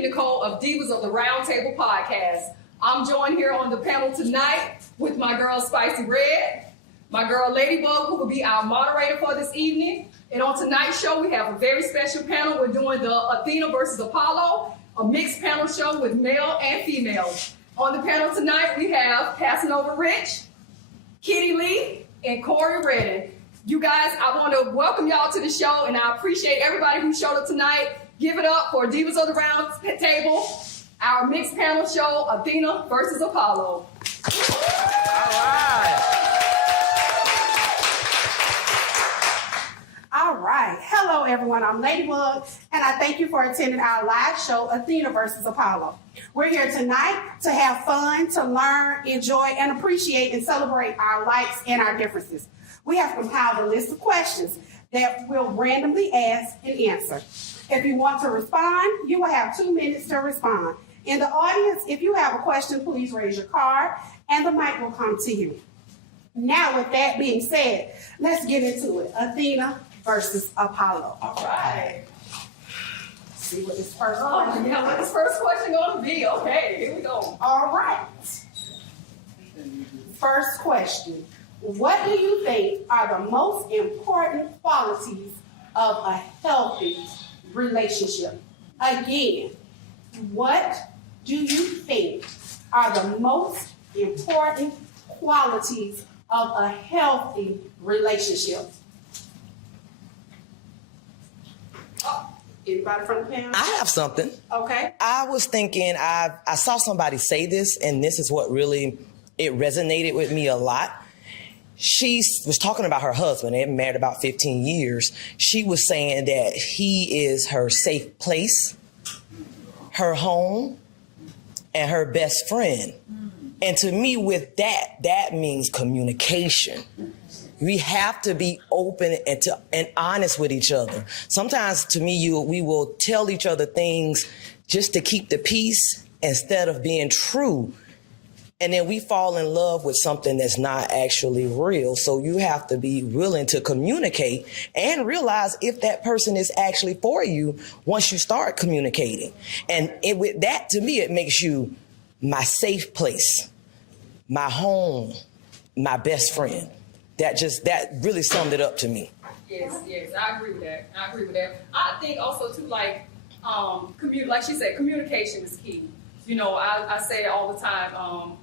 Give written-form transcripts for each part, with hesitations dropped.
Nikki Nicole of Divas of the Round Table podcast. I'm joined here on the panel tonight with my girl Spicy Red, my girl Ladybug, who will be our moderator for this evening. And on tonight's show, we have a very special panel. We're doing the Athena versus Apollo, a mixed panel show with male and female. On the panel tonight, we have Casanova Rich, Kitty Lee, and Corey Redden. You guys, I want to welcome y'all to the show, and I appreciate everybody who showed up tonight. Give it up for Divas of the Round Table, our mixed panel show, Athena versus Apollo. All right. All right. Hello, everyone. I'm Ladybug, and I thank you for attending our live show, Athena versus Apollo. We're here tonight to have fun, to learn, enjoy, and appreciate and celebrate our likes and our differences. We have compiled a list of questions that we'll randomly ask and answer. If you want to respond, you will have 2 minutes to respond. In the audience, if you have a question, please raise your card, and the mic will come to you. Now, with that being said, let's get into it. Athena versus Apollo. All right. See what this first Oh, question yeah, what this first question going to be? Okay, here we go. All right. First question. What do you think are the most important qualities of a healthy relationship? Again, what do you think are the most important qualities of a healthy relationship? Anybody from the panel? I have something. Okay. I was thinking, I saw somebody say this, and this is what really, it resonated with me a lot. She was talking about her husband. They've been married about 15 years. She was saying that he is her safe place, her home, and her best friend. And to me, with that means communication. We have to be open and honest with each other. Sometimes, to me, we will tell each other things just to keep the peace instead of being true. And then we fall in love with something that's not actually real. So you have to be willing to communicate and realize if that person is actually for you once you start communicating. And with that, to me, it makes you my safe place, my home, my best friend. That really summed it up to me. Yes, I agree with that. I think also too, like she said, communication is key. You know, I say it all the time.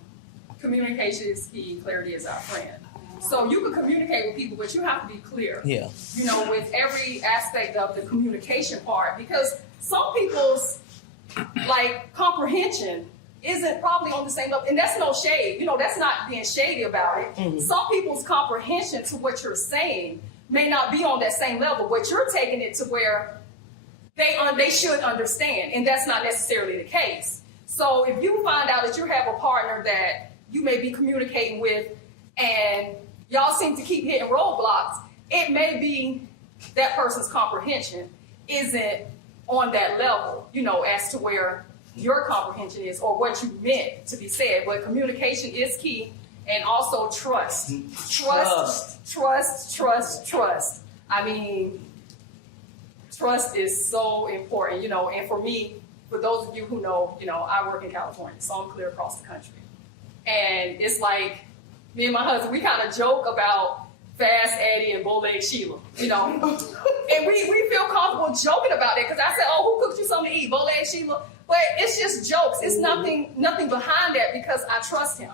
Communication is key. Clarity is our friend. So you can communicate with people, but you have to be clear. Yeah. You know, with every aspect of the communication part, because some people's comprehension isn't probably on the same level, and that's no shade. You know, that's not being shady about it. Mm-hmm. Some people's comprehension to what you're saying may not be on that same level, but you're taking it to where they should understand, and that's not necessarily the case. So if you find out that you have a partner that you may be communicating with, and y'all seem to keep hitting roadblocks, it may be that person's comprehension isn't on that level, you know, as to where your comprehension is or what you meant to be said. But communication is key, and also trust. Trust. I mean, trust is so important, you know, and for me, for those of you who know, you know, I work in California, so I'm clear across the country. And it's like, me and my husband, we kind of joke about Fast Eddie and Bowleg Sheila, you know. And we feel comfortable joking about it, because I said, oh, who cooked you something to eat, Bowleg Sheila? But it's just jokes. It's nothing behind that, because I trust him.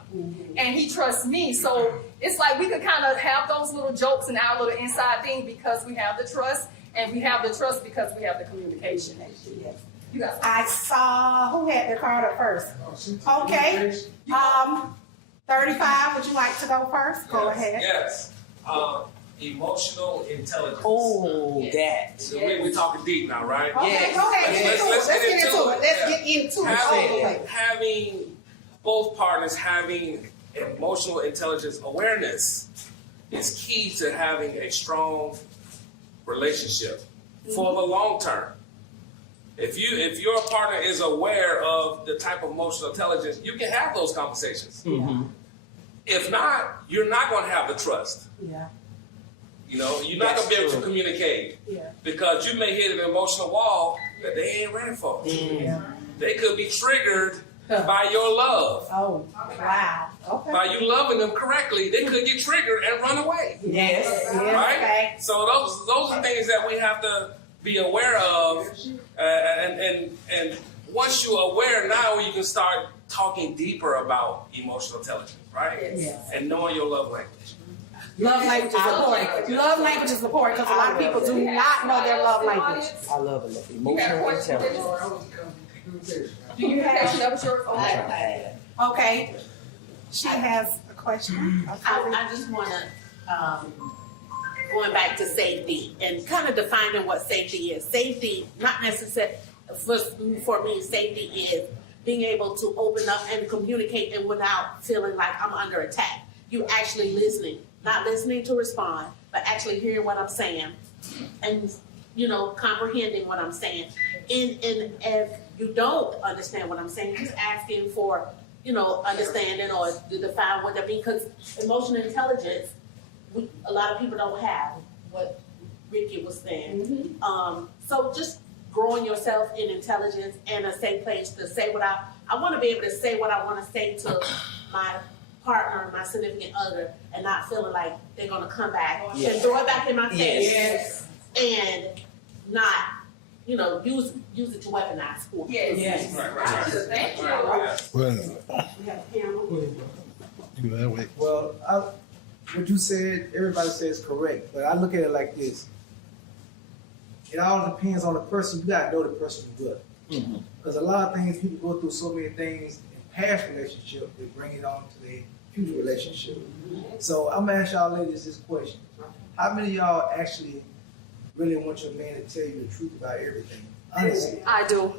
And he trusts me. So it's like we could kind of have those little jokes and our little inside thing because we have the trust, and we have the trust because we have the communication. You guys. I saw who had their card up first. Okay. 35, would you like to go first? Go ahead. Yes. Emotional intelligence. Oh, that. So we're talking deep now, right? Okay, Yes. go ahead. Let's get into it. Having both partners having emotional intelligence awareness is key to having a strong relationship for the long term. If your partner is aware of the type of emotional intelligence, you can have those conversations. Mm-hmm. If not, you're not going to have the trust. Yeah. You know, you're not going to be able to communicate. Yeah. Because you may hit an emotional wall that they ain't ready for. They could be triggered by your love. Oh, wow. Okay. By you loving them correctly, they could get triggered and run away. Yes. Right? Okay. So those are things that we have to be aware of, and once you're aware, now you can start talking deeper about emotional intelligence, right? Yes. And knowing your love language. Love language is important. Love language is important because a lot of people do not know their love language. I love it. You got a Emotional question? intelligence. Do you have? That was yours? I'm Okay. trying to add. Okay. She has a question. I just want to, going back to safety and kind of defining what safety is. Safety, not necessarily, for me, safety is being able to open up and communicate and without feeling like I'm under attack. You actually listening, not listening to respond, but actually hearing what I'm saying and, comprehending what I'm saying. And if you don't understand what I'm saying, just asking for, understanding or to define what that means. Because emotional intelligence, a lot of people don't have what Ricky was saying. So just growing yourself in intelligence and a safe place to say what I want to be able to say what I want to say to my partner, my significant other, and not feeling like they're going to come back and throw it back in my face and not, use it to weaponize for me. Yes. Right. Thank you. Well, We have a panel. you know, that way. Well, what you said, everybody says correct, but I look at it like this. It all depends on the person. You gotta know the person you're with. Because a lot of things, people go through so many things in past relationships, they bring it on to their future relationship. So I'm gonna ask y'all ladies this question. How many of y'all actually really want your man to tell you the truth about everything? Honestly. I do.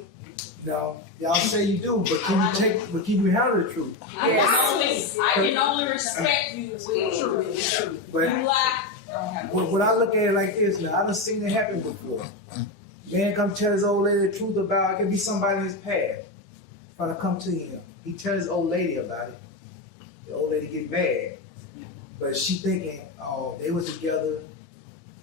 No, y'all say you do, but can you handle the truth? I can only respect you with truth. But You lie. when I look at it like this, now I done seen it happen before. Man come tell his old lady the truth about it. Could be somebody in his past trying to come to him. He tell his old lady about it. The old lady get mad, but she thinking, oh, they was together.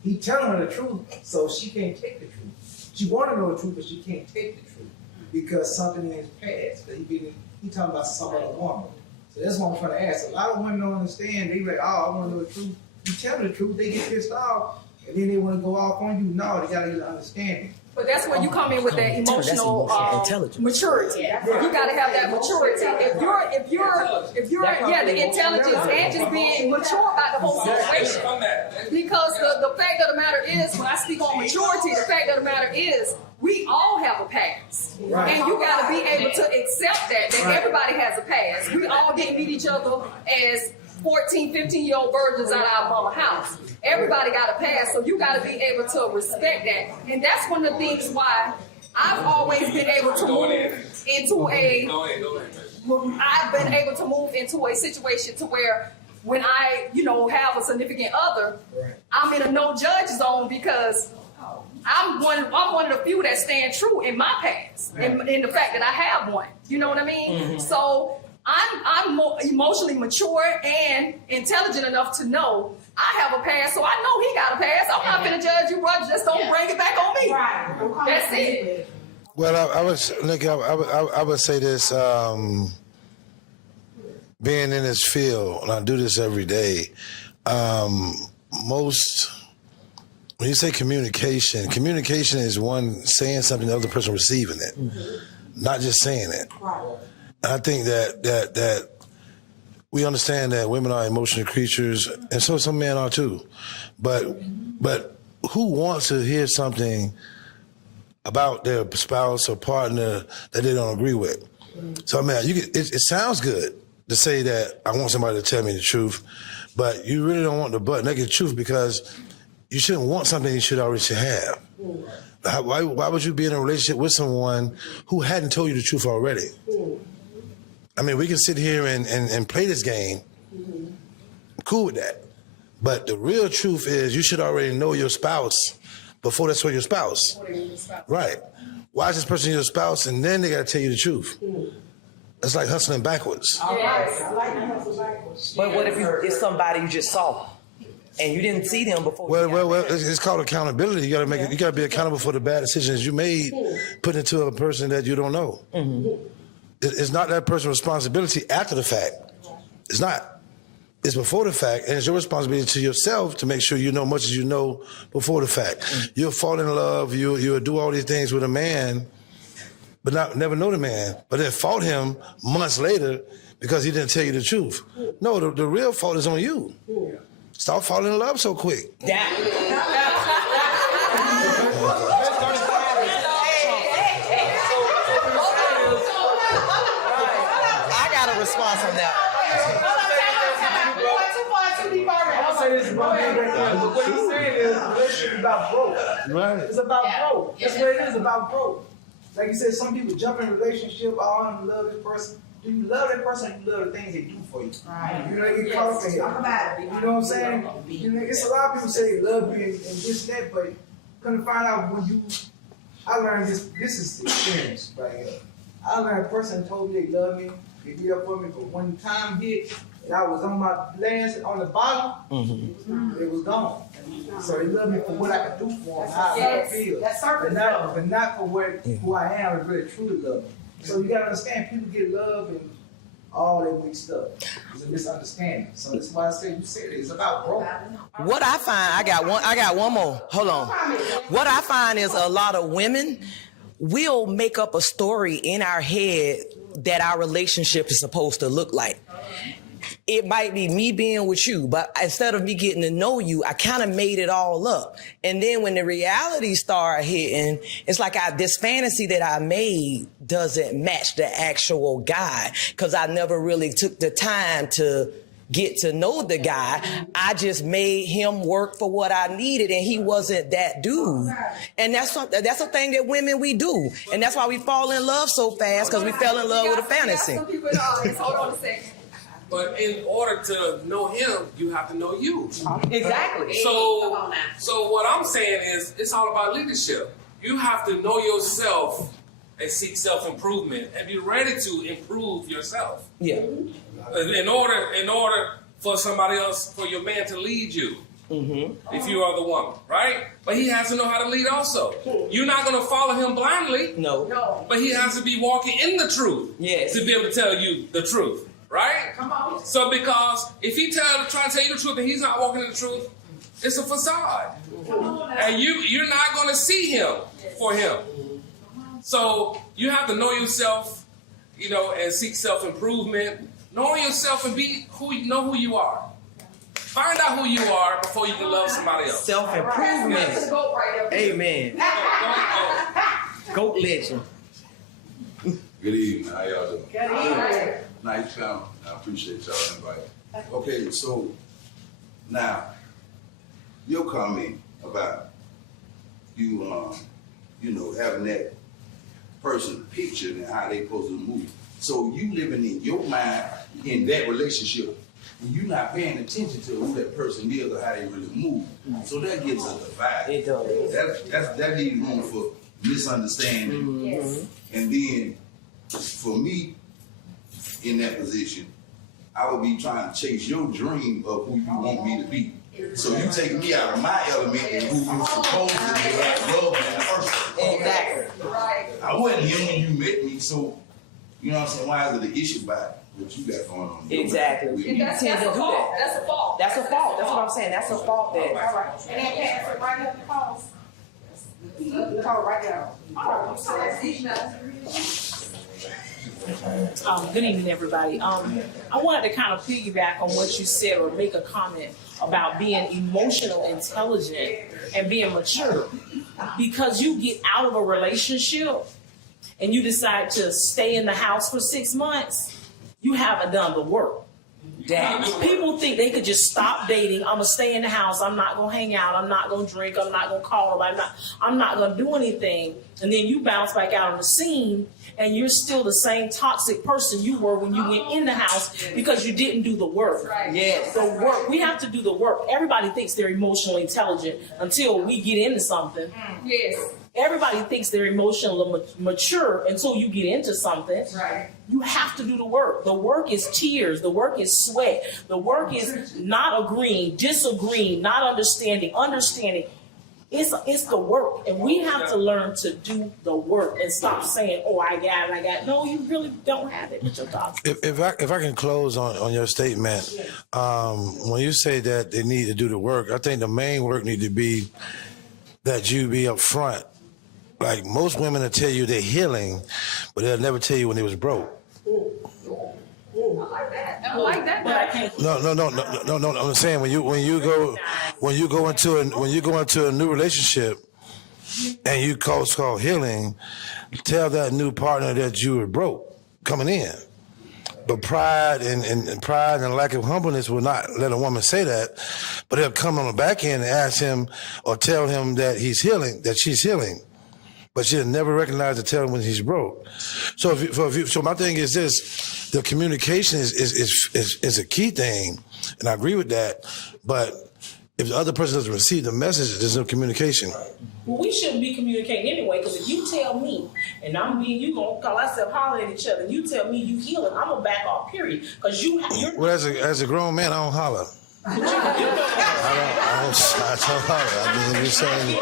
He telling her the truth, so she can't take the truth. She want to know the truth, but she can't take the truth because something in his past. That he talking about some other woman. So that's what I'm trying to ask. A lot of women don't understand. They like, oh, I want to know the truth. You tell them the truth, they get pissed off, and then they want to go off on you. No, they gotta get an understanding. But that's where you come in with that That's emotional intelligence. maturity. You got to have that maturity. If you're the intelligence and just being mature about the whole situation. Because the fact of the matter is, when I speak on maturity, the fact of the matter is, we all have a past. Right. And you got to be able to accept that everybody has a past. We all didn't meet each other as 14, 15-year-old virgins out of our mama house. Everybody got a past, so you got to be able to respect that. And that's one of the things why I've always been able to move into I've been able to move into a situation to where when I, have a significant other, I'm in a no judge zone because I'm one of the few that stand true in my past, in the fact that I have one. You know what I mean? So I'm more emotionally mature and intelligent enough to know I have a past, so I know he got a past. I'm not gonna judge you, bro. Just don't bring it back on me. Right. That's it. Well, I would say this, being in this field, and I do this every day, when you say communication is one saying something, the other person receiving it, not just saying it. Right. And I think that we understand that women are emotional creatures, and so some men are too. But who wants to hear something about their spouse or partner that they don't agree with? So I mean, it sounds good to say that I want somebody to tell me the truth, but you really don't want the butt naked truth because you shouldn't want something you should already have. Why would you be in a relationship with someone who hadn't told you the truth already? I mean, we can sit here and play this game. I'm cool with that. But the real truth is you should already know your spouse before that's your spouse. Right. Why is this person your spouse? And then they got to tell you the truth. It's like hustling backwards. All right. I like to hustle backwards. But what if it's somebody you just saw? and you didn't see them before. Well, it's called accountability. You gotta you gotta be accountable for the bad decisions you made, put into a person that you don't know. It's not that person's responsibility after the fact. It's not. It's before the fact, and it's your responsibility to yourself to make sure you know much as you know before the fact. You'll fall in love, you'll do all these things with a man, but never know the man, but then fault him months later because he didn't tell you the truth. No, the real fault is on you. Stop falling in love so quick. I got a response on that. I'll say this about me right now. But what he's saying is, relationship is about growth. Right. It's about growth. That's what it is, about growth. Like you said, some people jump in a relationship, I want to love this person. Do you love that person or you love the things they do for you? Right. You know, they get caught up in it. Talk about it. You know what I'm saying? You know, it's a lot of people say they love you and this and that, but couldn't find out when I learned this is experience right here. I learned a person told me they love me, they be up for me, but when time hit, and I was on my last, on the bottom, it was gone. So they love me for what I can do for them, how I feel. But not for who I am and really truly love me. So you gotta understand, people get love and all that weak stuff. It's a misunderstanding. So that's why I say you said it. It's about growth. What I find, I got one more. Hold on. What I find is a lot of women will make up a story in our head that our relationship is supposed to look like. It might be me being with you, but instead of me getting to know you, I kind of made it all up. And then when the reality started hitting, it's like this fantasy that I made doesn't match the actual guy, because I never really took the time to get to know the guy. I just made him work for what I needed, and he wasn't that dude. And that's a thing that women, we do. And that's why we fall in love so fast, because we fell in love with a fantasy. Some people in the audience, hold on a second. But in order to know him, you have to know you. Exactly. So what I'm saying is, it's all about leadership. You have to know yourself and seek self-improvement and be ready to improve yourself. Yeah. In order for somebody else, for your man to lead you, if you are the woman, right? But he has to know how to lead also. You're not going to follow him blindly. No. But he has to be walking in the truth. Yes. To be able to tell you the truth. Right? Come on. So because if he try to tell you the truth and he's not walking in the truth, it's a facade. And you're not going to see him for him. So you have to know yourself, and seek self-improvement. Know yourself and know who you are. Find out who you are before you can love somebody else. Self-improvement. That's the goat right there. Amen. Goat legend. Good evening. How y'all doing? Good evening. Nice panel. I appreciate y'all invite. Okay, so now your comment about you, having that person picture and how they supposed to move. So you living in your mind in that relationship, and you're not paying attention to who that person is or how they really move. So that gives a divide. It does. That leaves room for misunderstanding. Yes. And then for me, in that position, I would be trying to chase your dream of who you want me to be. So you take me out of my element and who you're supposed to be, like love in the first place. Exactly. Right. I wasn't here when you met me, so you know what I'm saying? Why is it an issue about what you got going on? Exactly. With And me? that's a fault. That's a fault. That's a fault. That's what I'm saying. That's a fault that. All right. And then pass it right up the calls. Call right down. Oh, sorry. Good evening, everybody. I wanted to kind of piggyback on what you said or make a comment about being emotional intelligent and being mature. Because you get out of a relationship and you decide to stay in the house for 6 months, you haven't done the work. People think they could just stop dating. I'm gonna stay in the house. I'm not gonna hang out. I'm not gonna drink. I'm not gonna call. I'm not gonna do anything. And then you bounce back out on the scene, and you're still the same toxic person you were when you went in the house because you didn't do the work. Right. Yes. The work. We have to do the work. Everybody thinks they're emotionally intelligent until we get into something. Yes. everybody thinks they're emotionally mature until you get into something. Right. You have to do the work. The work is tears. The work is sweat. The work is not agreeing, disagreeing, not understanding, understanding. It's the work, and we have to learn to do the work and stop saying, "Oh, I got it, I got it." No, you really don't have it with your thoughts. If I can close on your statement, when you say that they need to do the work, I think the main work need to be that you be upfront. Like most women will tell you they're healing, but they'll never tell you when they was broke. I like that. But I can't. No. I'm saying when you go into a new relationship and you call healing, tell that new partner that you were broke coming in. But pride and lack of humbleness will not let a woman say that. But they'll come on the back end and ask him or tell him that he's healing, that she's healing. But she'll never recognize to tell him when he's broke. So so my thing is this: the communication is a key thing, and I agree with that. But if the other person doesn't receive the message, there's no communication. Well, we shouldn't be communicating anyway, because if you tell me, and I'm being, you gonna call ourselves holler at each other, and you tell me you healing, I'm gonna back off, period. Because you're Well, as a grown man, I don't holler. I don't holler. I mean, you're saying.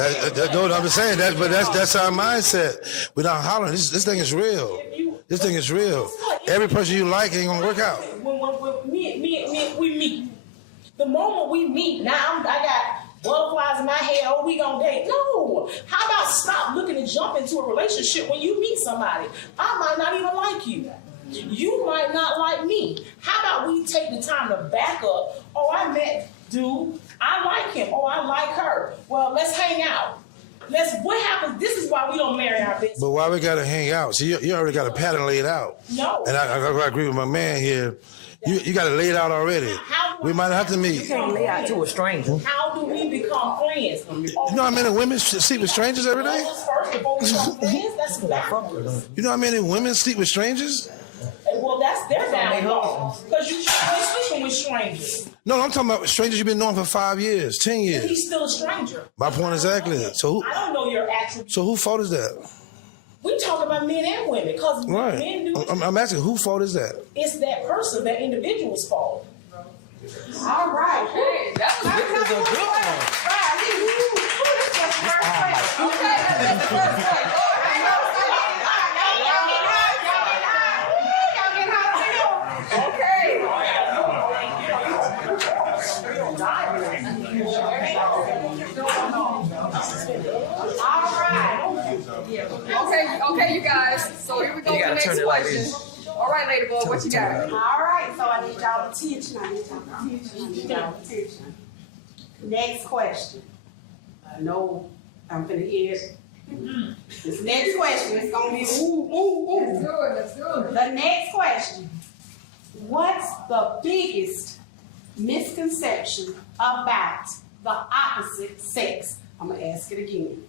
I'm just saying that, but that's our mindset. We're not hollering. This thing is real. This thing is real. Every person you like ain't gonna work out. When we meet. The moment we meet, now I got butterflies in my head. Oh, we gonna date? No. How about stop looking to jump into a relationship when you meet somebody? I might not even like you. You might not like me. How about we take the time to back up? Oh, I met dude. I like him. Oh, I like her. Well, let's hang out. What happens? This is why we don't marry our business. But why we gotta hang out? See, you already got a pattern laid out. No. And I agree with my man here. You got it laid out already. We might have to meet. You can't lay out to a stranger. How do we become friends? You know how many women sleep with strangers every day? First, before we become friends, that's backwards. You know how many women sleep with strangers? Well, that's their downfall. Because you shouldn't be sleeping with strangers. No, I'm talking about strangers you've been knowing for 5 years, 10 years. He's still a stranger. My point exactly. So I don't know your actual. So whose fault is that? We talk about men and women because Right. men do. I'm asking, whose fault is that? It's that person, that individual's fault. All right. Hey, that was This is a good one. okay. That's the first one. Go ahead. Okay. Okay, you guys. So here we go You with the gotta next turn it like question. this. All right, Ladybug, what you got? All right, so I need y'all attention. Next question. No, I'm gonna hear it. This next question is gonna be That's good. That's good. The next question. What's the biggest misconception about the opposite sex? I'm gonna ask it again.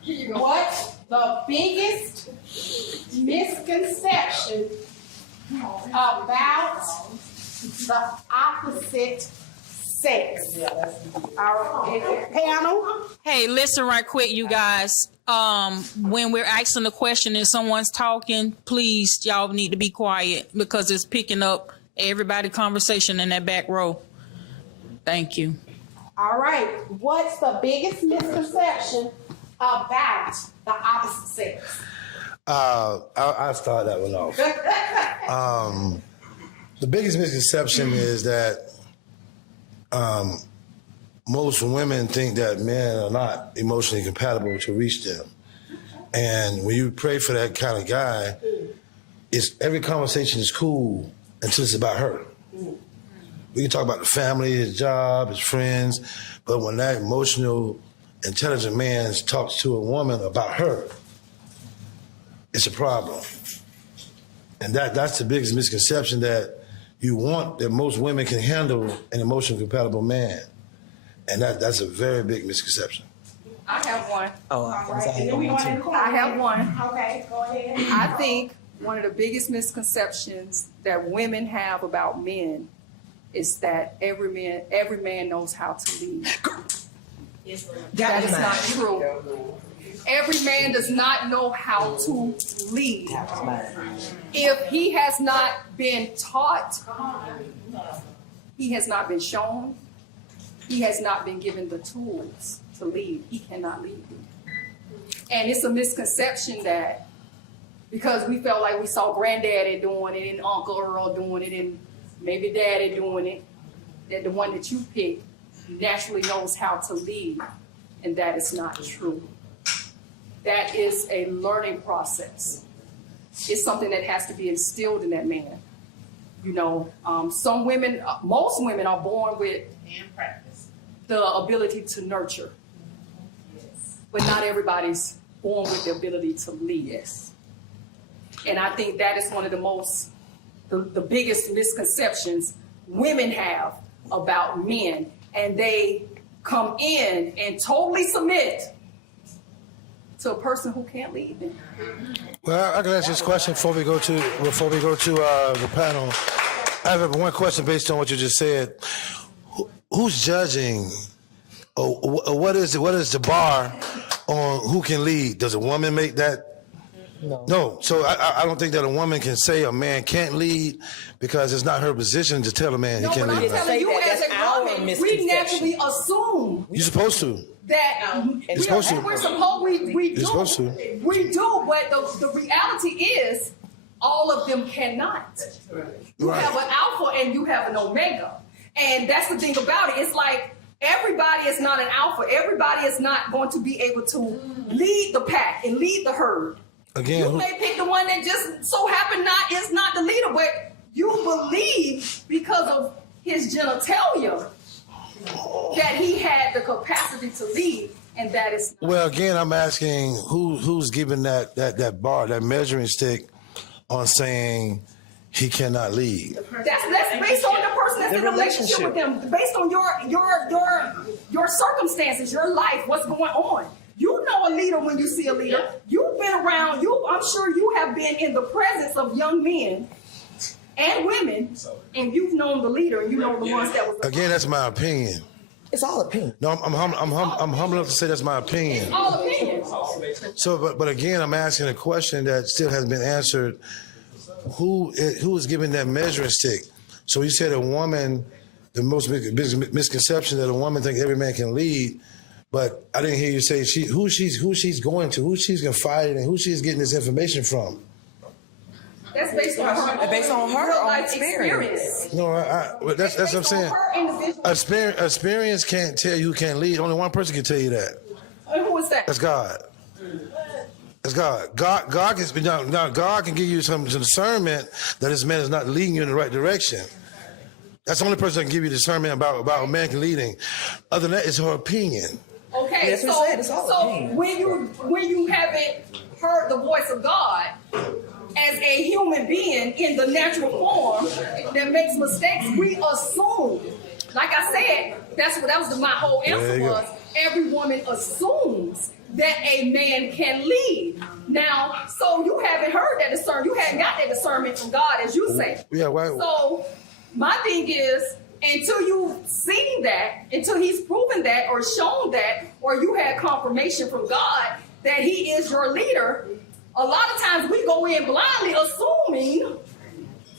Here you go. What's the biggest misconception about the opposite sex? Our panel. Hey, listen right quick, you guys. When we're asking the question and someone's talking, please, y'all need to be quiet because it's picking up everybody's conversation in that back row. Thank you. All right. What's the biggest misconception about the opposite sex? I'll start that one off. The biggest misconception is that most women think that men are not emotionally compatible to reach them. And when you pray for that kind of guy, every conversation is cool until it's about her. We can talk about the family, his job, his friends, but when that emotional, intelligent man talks to a woman about her, it's a problem. And that's the biggest misconception, that you want that most women can handle an emotionally compatible man. And that's a very big misconception. I have one. Oh, I have one. Okay, go ahead. I think one of the biggest misconceptions that women have about men is that every man knows how to lead. That is not true. Every man does not know how to lead. If he has not been taught, he has not been shown, he has not been given the tools to lead, he cannot lead. And it's a misconception that because we felt like we saw granddaddy doing it and Uncle Earl doing it and maybe daddy doing it, that the one that you pick naturally knows how to lead. And that is not true. That is a learning process. It's something that has to be instilled in that man. You know, some women, most women are born with the ability to nurture. But not everybody's born with the ability to lead. Yes. And I think that is one of the biggest misconceptions women have about men. And they come in and totally submit to a person who can't lead them. Well, I can ask this question before we go to the panel. I have one question based on what you just said. Who's judging? Or what is the bar on who can lead? Does a woman make that? No. So I don't think that a woman can say a man can't lead because it's not her position to tell a man he can't lead. I'm telling you, as a woman, we naturally assume You're supposed to. that You're supposed to. we're supposed we do. You're supposed to. We do, but the reality is all of them cannot. You Right. have an alpha and you have an omega. And that's the thing about it. It's like everybody is not an alpha. Everybody is not going to be able to lead the pack and lead the herd. Again, You may pick the one that just so happened is not the leader, but you believe because of his genitalia that he had the capacity to lead, and that is not. well, again, I'm asking who's giving that bar, that measuring stick, on saying he cannot lead. That's based on the person that's in a relationship with them, based on your circumstances, your life, what's going on. You know a leader when you see a leader. You've been around. I'm sure you have been in the presence of young men and women, and you've known the leader, and you know the ones that was. Again, that's my opinion. It's all opinion. No, I'm humble enough to say that's my opinion. All opinions. So, but again, I'm asking a question that still hasn't been answered. Who is giving that measuring stick? So you said a woman, the most big misconception that a woman thinks every man can lead, but I didn't hear you say who she's going to, who she's confiding, and who she's getting this information from. That's based on her own life experience. No, but that's what I'm saying. Her individual. Experience can't tell you who can lead. Only one person can tell you that. And who is that? That's God. That's God. God can now. God can give you some discernment that this man is not leading you in the right direction. That's the only person that can give you discernment about a man can leading. Other than that, it's her opinion. Okay, That's what I said, it's all so opinion. when you haven't heard the voice of God as a human being in the natural form that makes mistakes, we assume. Like I said, that was my whole There answer you go. was every woman assumes that a man can lead. Now, so you haven't heard that discernment. You haven't got that discernment from God, as you say. Yeah, why? So my thing is, until you've seen that, until he's proven that or shown that, or you had confirmation from God that he is your leader, a lot of times we go in blindly assuming,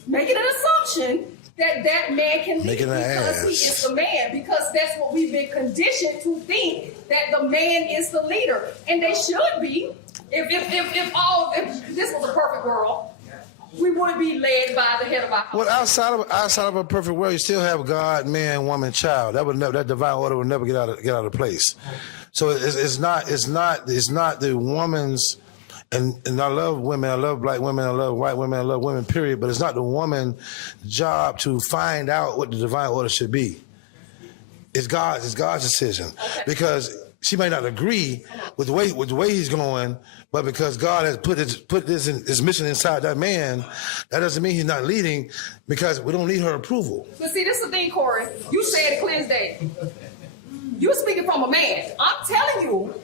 making an assumption that man can lead Making an because he ass. is the man, because that's what we've been conditioned to think, that the man is the leader. And they should be. If this was a perfect world, we would be led by the head of our house. Well, outside of a perfect world, you still have God, man, woman, child. That divine order will never get out of place. So it's not the woman's. And I love women. I love black women. I love white women. I love women. Period. But it's not the woman's job to find out what the divine order should be. It's God's decision, because she may not agree with the way he's going, but because God has put his mission inside that man, that doesn't mean he's not leading, because we don't need her approval. But see, this is the thing, Corey. You said it clear as day. You're speaking from a man. I'm telling you,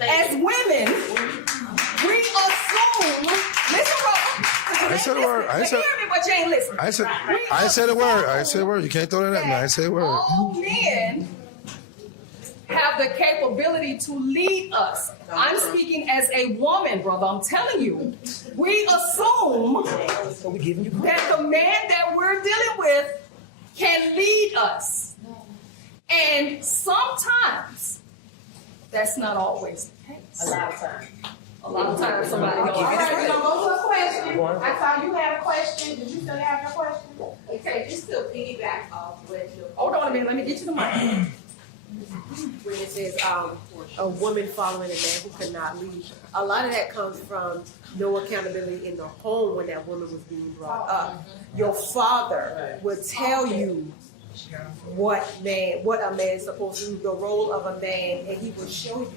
as women, we assume. Listen, brother. I ain't said a word. You hear me, but you ain't listening. I said a word. I said a word. You can't throw that at me. I said a word. All men have have the capability to lead us. I'm speaking as a woman, brother. I'm telling you. We assume that the man that we're dealing with can lead us. And sometimes that's not always the case. A lot of times. A lot of times somebody goes, All right, we're gonna go to a question. I saw you had a question. Did you still have your question? Okay, just to piggyback off what you. hold on a minute, let me get you the mic. When it says a woman following a man who cannot lead, a lot of that comes from no accountability in the home when that woman was being brought up. Your father would tell you what a man is supposed to do, the role of a man, and he will show you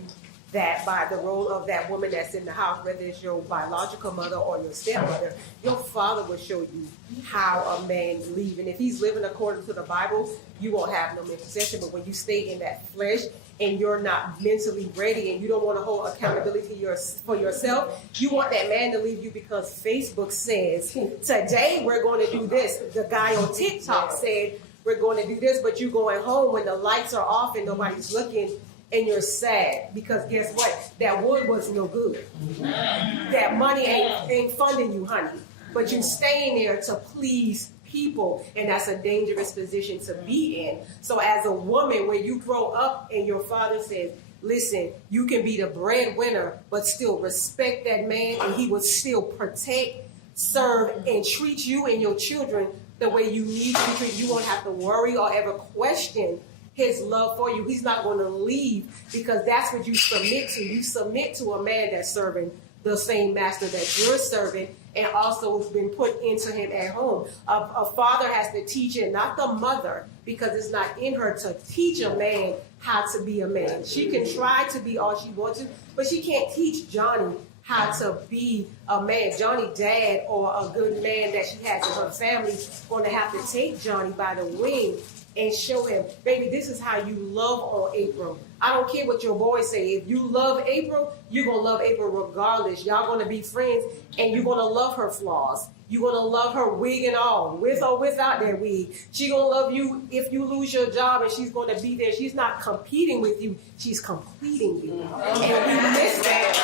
that by the role of that woman that's in the house, whether it's your biological mother or your stepmother, your father will show you how a man leads. And if he's living according to the Bible, you won't have no intercession. But when you stay in that flesh and you're not mentally ready and you don't want to hold accountability for yourself, you want that man to leave you because Facebook says, today we're going to do this. The guy on TikTok said, we're going to do this, but you're going home when the lights are off and nobody's looking. And you're sad because guess what? That wood was no good. That money ain't funding you, honey. But you staying there to please people, and that's a dangerous position to be in. So as a woman, when you grow up and your father says, listen, you can be the breadwinner, but still respect that man, and he will still protect, serve, and treat you and your children the way you need to be treated. You won't have to worry or ever question his love for you. He's not going to leave because that's what you submit to. You submit to a man that's serving the same master that you're serving and also has been put into him at home. A father has to teach it, not the mother, because it's not in her to teach a man how to be a man. She can try to be all she wants to, but she can't teach Johnny how to be a man. Johnny dad or a good man that she has in her family is going to have to take Johnny by the wing and show him, baby, this is how you love on April. I don't care what your boys say. If you love April, you're going to love April regardless. Y'all going to be friends, and you're going to love her flaws. You're going to love her wig and all, with or without that wig. She's going to love you if you lose your job, and she's going to be there. She's not competing with you. She's completing you. And we miss that.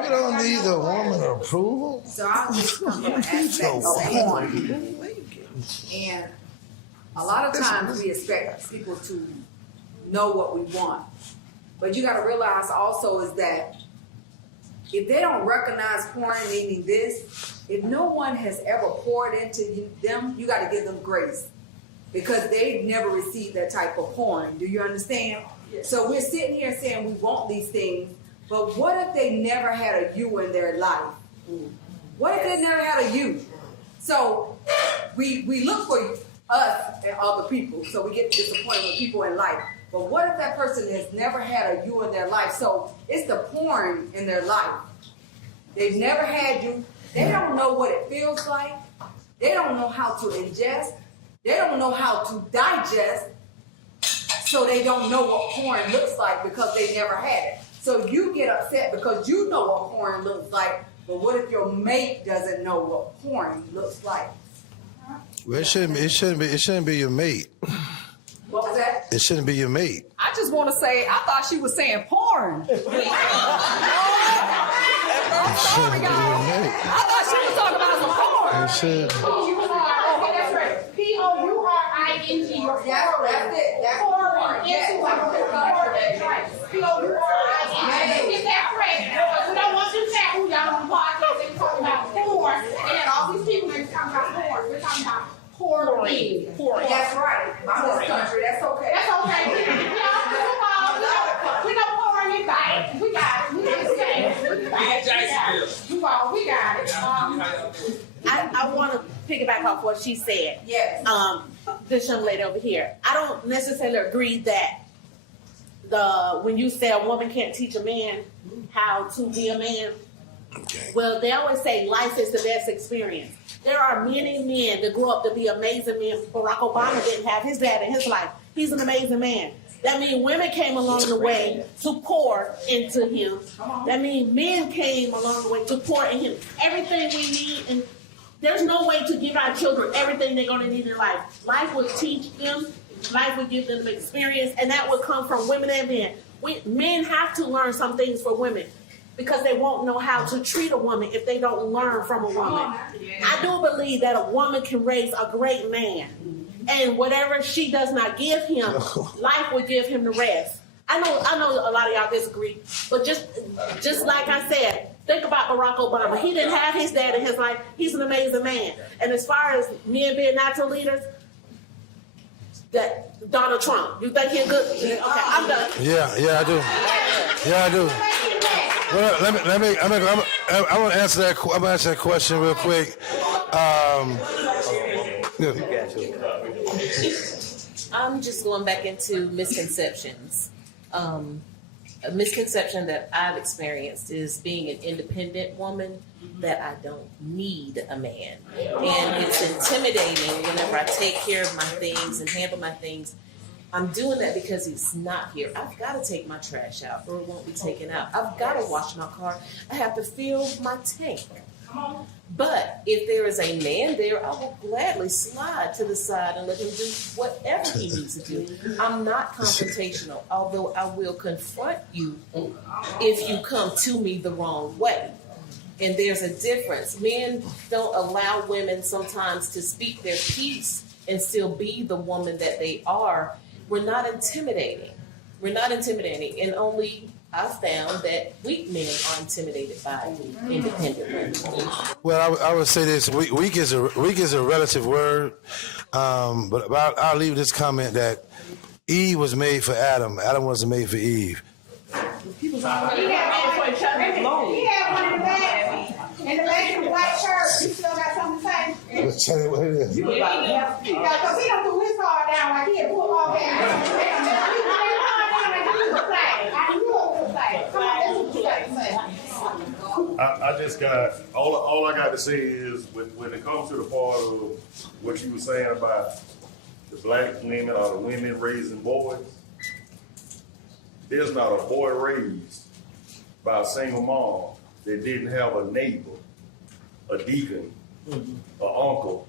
We don't need a woman approval. So I'll just come from an aspect of porn. And a lot of times we expect people to know what we want. But you got to realize also is that if they don't recognize porn meaning this, if no one has ever poured into them, you got to give them grace. Because they've never received that type of porn. Do you understand? Yes. So we're sitting here saying we want these things, but what if they never had a you in their life? What if they never had a you? So we look for us and other people, so we get disappointed with people in life. But what if that person has never had a you in their life? So it's the porn in their life. They've never had you. They don't know what it feels like. They don't know how to ingest. They don't know how to digest. So they don't know what porn looks like because they never had it. So you get upset because you know what porn looks like, but what if your mate doesn't know what porn looks like? Well, it shouldn't be your mate. What was that? It shouldn't be your mate. I just want to say, I thought she was saying porn. I'm sorry, y'all. I thought she was talking about some porn. It should. That's right. P-O-U-R-I-N-G. Yeah, that's it. That's porn. P-O-U-R-I-N-G. Is that correct? We don't want you to chat who y'all on the podcast and talking about porn. And then all these people are talking about porn. We're talking about porn. That's right. My home country. That's okay. That's okay. We know porn is bad. We got it. We understand. We got it. I want to piggyback off what she said. Yes. This young lady over here. I don't necessarily agree that when you say a woman can't teach a man how to be a man. Okay. Well, they always say life is the best experience. There are many men that grew up to be amazing men. Barack Obama didn't have his dad in his life. He's an amazing man. That means women came along the way to pour into him. That means men came along the way to pour in him. Everything we need in There's no way to give our children everything they're going to need in life. Life will teach them. Life will give them experience, and that will come from women and men. Men have to learn some things for women because they won't know how to treat a woman if they don't learn from a woman. I do believe that a woman can raise a great man, and whatever she does not give him, life will give him the rest. I know a lot of y'all disagree, but just like I said, think about Barack Obama. He didn't have his dad in his life. He's an amazing man. And as far as men being natural leaders, that Donald Trump, you think he's good? Okay, I'm done. Yeah, I do. Yeah, I do. Well, I want to answer that. I'm gonna answer that question real quick. I'm just going back into misconceptions. A misconception that I've experienced is being an independent woman, that I don't need a man. And it's intimidating whenever I take care of my things and handle my things. I'm doing that because he's not here. I've got to take my trash out or it won't be taken out. I've got to wash my car. I have to fill my tank. But if there is a man there, I will gladly slide to the side and let him do whatever he needs to do. I'm not confrontational, although I will confront you if you come to me the wrong way. And there's a difference. Men don't allow women sometimes to speak their piece and still be the woman that they are. We're not intimidating. And only I've found that weak men are intimidated by independent women. Well, I would say this: weak is a relative word, but I'll leave this comment that Eve was made for Adam. Adam wasn't made for Eve. He had one in the back. In the back of the white shirt. You still got something to say? Tell me what it is. Yeah, because he don't do his car down like he had pulled all down. I just got all I got to say is when it comes to the part of what you were saying about the black women or the women raising boys, there's not a boy raised by a single mom that didn't have a neighbor, a deacon, an uncle,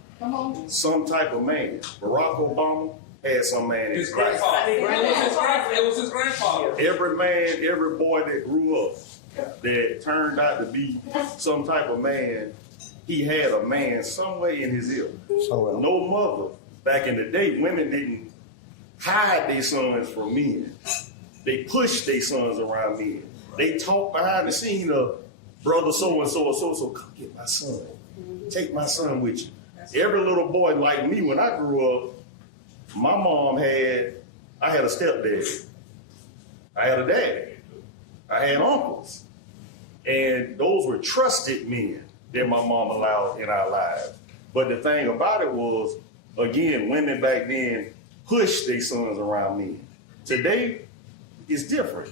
some type of man. Barack Obama had some man in his grandfather. It was his grandfather. Every man, every boy that grew up that turned out to be some type of man, he had a man somewhere in his ear. No mother. Back in the day, women didn't hide their sons from men. They pushed their sons around men. They talked behind the scene of brother so-and-so or so, come get my son. Take my son with you. Every little boy like me, when I grew up, my mom I had a stepdad. I had a dad. I had uncles. And those were trusted men that my mom allowed in our lives. But the thing about it was, again, women back then pushed their sons around men. Today, it's different.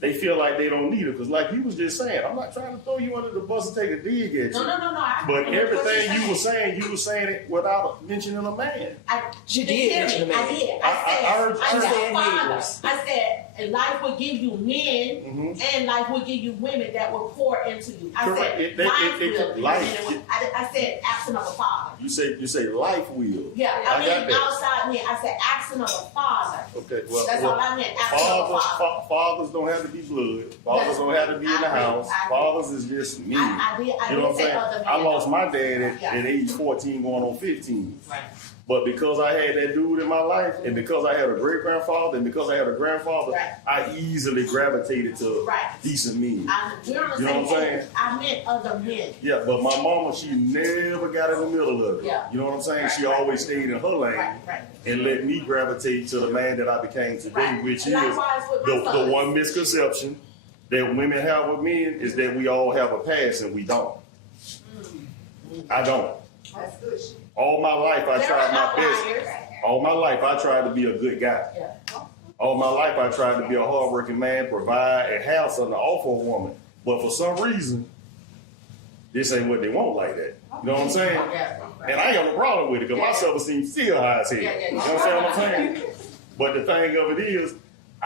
They feel like they don't need it. Because like you was just saying, I'm not trying to throw you under the bus and take a dig at you. No. But everything you were saying it without mentioning a man. She did mention a man. I did. I said, and life will give you men, and life will give you women that will pour into you. I Correct. said, I said, absent of a father. You say life will. Yeah, I mean, outside men. I said, absent of a father. Okay, well, That's all I meant. Absent of a father. Fathers don't have to be blood. Fathers don't have to be in the house. Fathers is just me. I you know what I'm saying? I lost my dad at age 14 going on 15. Right. But because I had that dude in my life, and because I had a great-grandfather, and because I had a grandfather, I easily gravitated to decent men. You know what I'm saying? I meant other men. Yeah, but my mama, she never got in the middle of it. Yeah. You know what I'm saying? She always stayed in her lane and let me gravitate to the man that I became today, which is the one misconception that women have with men is that we all have a past and we don't. I don't. That's good. All my life, I tried my best. All my life, I tried to be a good guy. All my life, I tried to be a hardworking man, provide, and have something to offer a woman. But for some reason, this ain't what they want like that. You know what I'm saying? And I ain't got no problem with it because my self-esteem still high as hell. You know what I'm saying? But the thing of it is,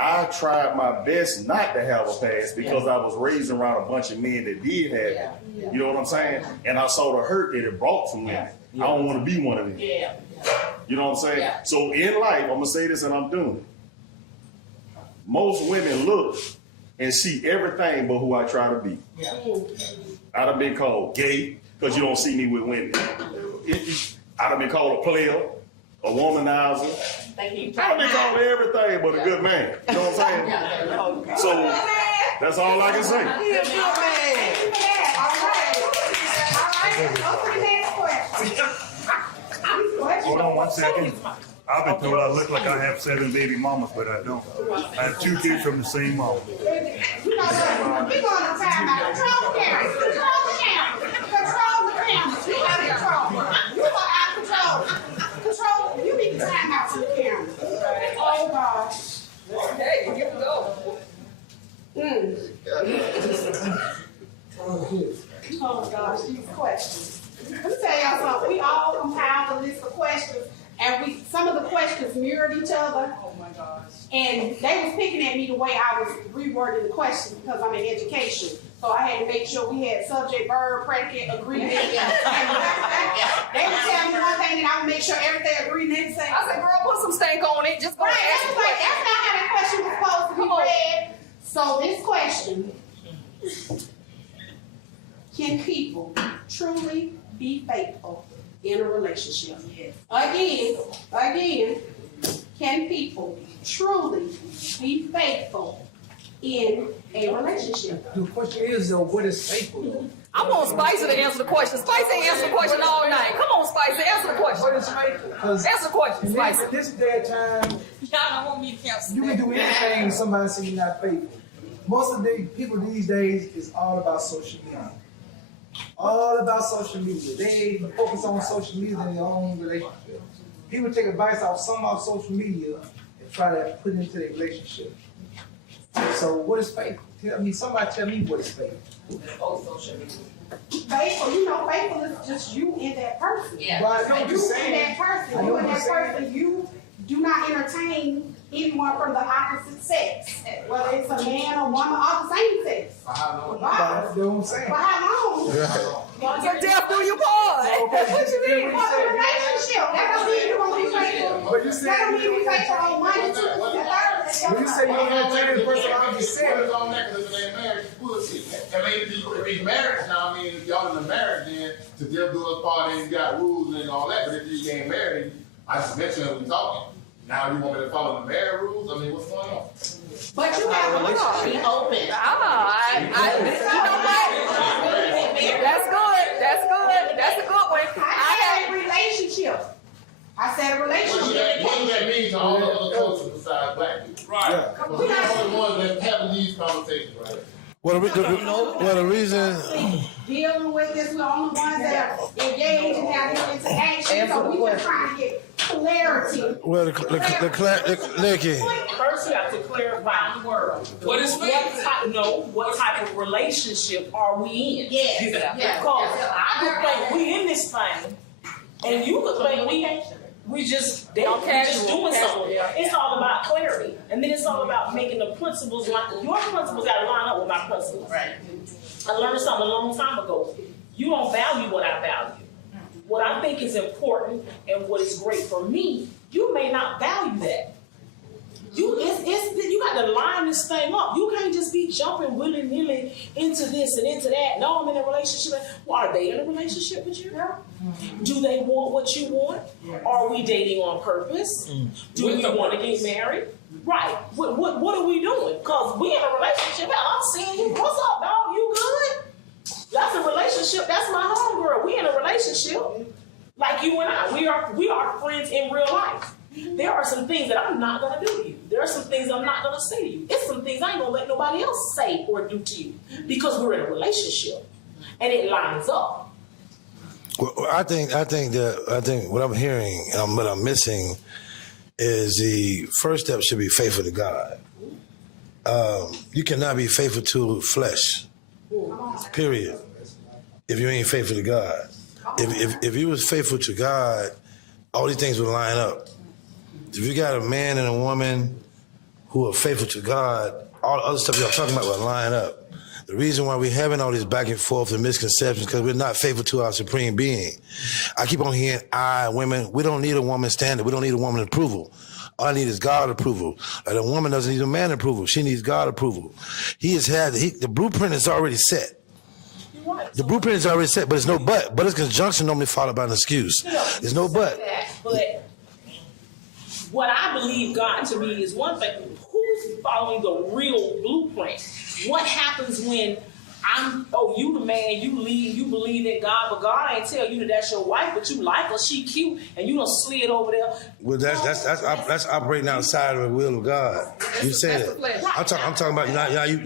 I tried my best not to have a past because I was raised around a bunch of men that did have it. You know what I'm saying? And I saw the hurt that it brought from women. I don't want to be one of them. Yeah. You know what I'm saying? Yeah. So in life, I'm gonna say this and I'm doing it. Most women look and see everything but who I try to be. Yeah. I'd have been called gay because you don't see me with women. I'd have been called a player, a womanizer. I'd have been called everything but a good man. You know what I'm saying? So that's all I can say. All right. Go to the next question. Hold on 1 second. I've been told I look like I have 7 baby mamas, but I don't. I have 2 kids from the same mom. You know what? We're going to time out. Control the camera. Control the camera. Control the camera. You out of control. You are out of control. Control. You need to time out from the camera. Oh, gosh. Hey, here we go. Oh, gosh, these questions. Let me tell y'all something. We all compiled a list of questions, and some of the questions mirrored each other. Oh my gosh. And they was picking at me the way I was rewording the questions because I'm in education. So I had to make sure we had subject, verb, predicate, agreement. They would tell me one thing, and I would make sure everything agreed and everything. I said, girl, put some stank on it. Just go Right, ahead. that's not how that question was supposed to be read. So this question: can people truly be faithful in a relationship? Again, can people truly be faithful in a relationship? The question is though, what is faithful? I want Spicy to answer the question. Spicy ain't answer the question all night. Come on, Spicy, answer the question. What is faithful? 'Cause Answer the question, in Spicy. this day and time, Y'all don't want me to cancel you can do anything and somebody say you're not faithful. Most of the people these days is all about social media. All about social media. They focus on social media than their own relationship. People take advice off some off social media and try to put it into their relationship. So what is faithful? Somebody tell me what is faithful. Faithful, faithful is just you and that person. Yeah. Right, So I'm you just and saying. that person, I know you and what that you're saying. person, you do not entertain anyone from the opposite sex, whether it's a man or woman or the same sex. That's what I'm saying. For how long? So death do you part. What you mean? For the relationship. That don't mean you won't be faithful. But you said That don't mean you be faithful on one, two, and third. When you say you don't entertain the person, I'm just saying. It's on that because if it ain't marriage, it's bullshit. I mean, if he's married now, I mean, if y'all in the marriage, then to deal do us part, then you got rules and all that. But if you ain't married, I just mentioned that we talking. Now you want me to follow the married rules? I mean, what's going on? But you have a relationship. Be open. You know what? That's good. That's good. That's a good one. I said a relationship. I said a What relationship. does that mean to all the other cultures besides black people? Right. Because we're the only ones that having these conversations, right? Well, the reason. Dealing with this, we're the only ones that are engaged and have this interaction. So we just trying to get clarity. Well, Nikki. First, you have to clarify the word. What is faith? What type of relationship are we in? Yes. Because I could think we in this thing, and you could think we just doing something. It's all about clarity, and then it's all about making the principles like your principles got to line up with my principles. Right. I learned something a long time ago. You don't value what I value. What I think is important and what is great for me, you may not value that. You got to line this thing up. You can't just be jumping willy-nilly into this and into that. No, I'm in a relationship. Well, are they in a relationship with you? Do they want what you want? Are we dating on purpose? Do we want to get married? Right. What are we doing? Because we in a relationship. I'm seeing you. What's up, dog? You good? That's a relationship. That's my homegirl. We in a relationship. Like you and I. We are friends in real life. There are some things that I'm not going to do to you. There are some things I'm not going to say to you. It's some things I ain't going to let nobody else say or do to you because we're in a relationship and it lines up. Well, I think what I'm hearing and what I'm missing is the first step should be faithful to God. You cannot be faithful to flesh. Period. If you ain't faithful to God. If you was faithful to God, all these things would line up. If you got a man and a woman who are faithful to God, all the other stuff y'all talking about will line up. The reason why we're having all these back and forth and misconceptions because we're not faithful to our supreme being. I keep on hearing, women, we don't need a woman's standard. We don't need a woman's approval. All I need is God approval. Like a woman doesn't need a man approval. She needs God approval. The blueprint is already set. The blueprint is already set, but it's no but. But it's conjunction normally followed by an excuse. There's no but. But what I believe God to me is one thing. Who's following the real blueprint? What happens when you the man, you believe in God, but God ain't tell you that that's your wife, but you like her, she cute, and you done slid over there. Well, that's operating outside of the will of God. You said it. I'm talking about now you're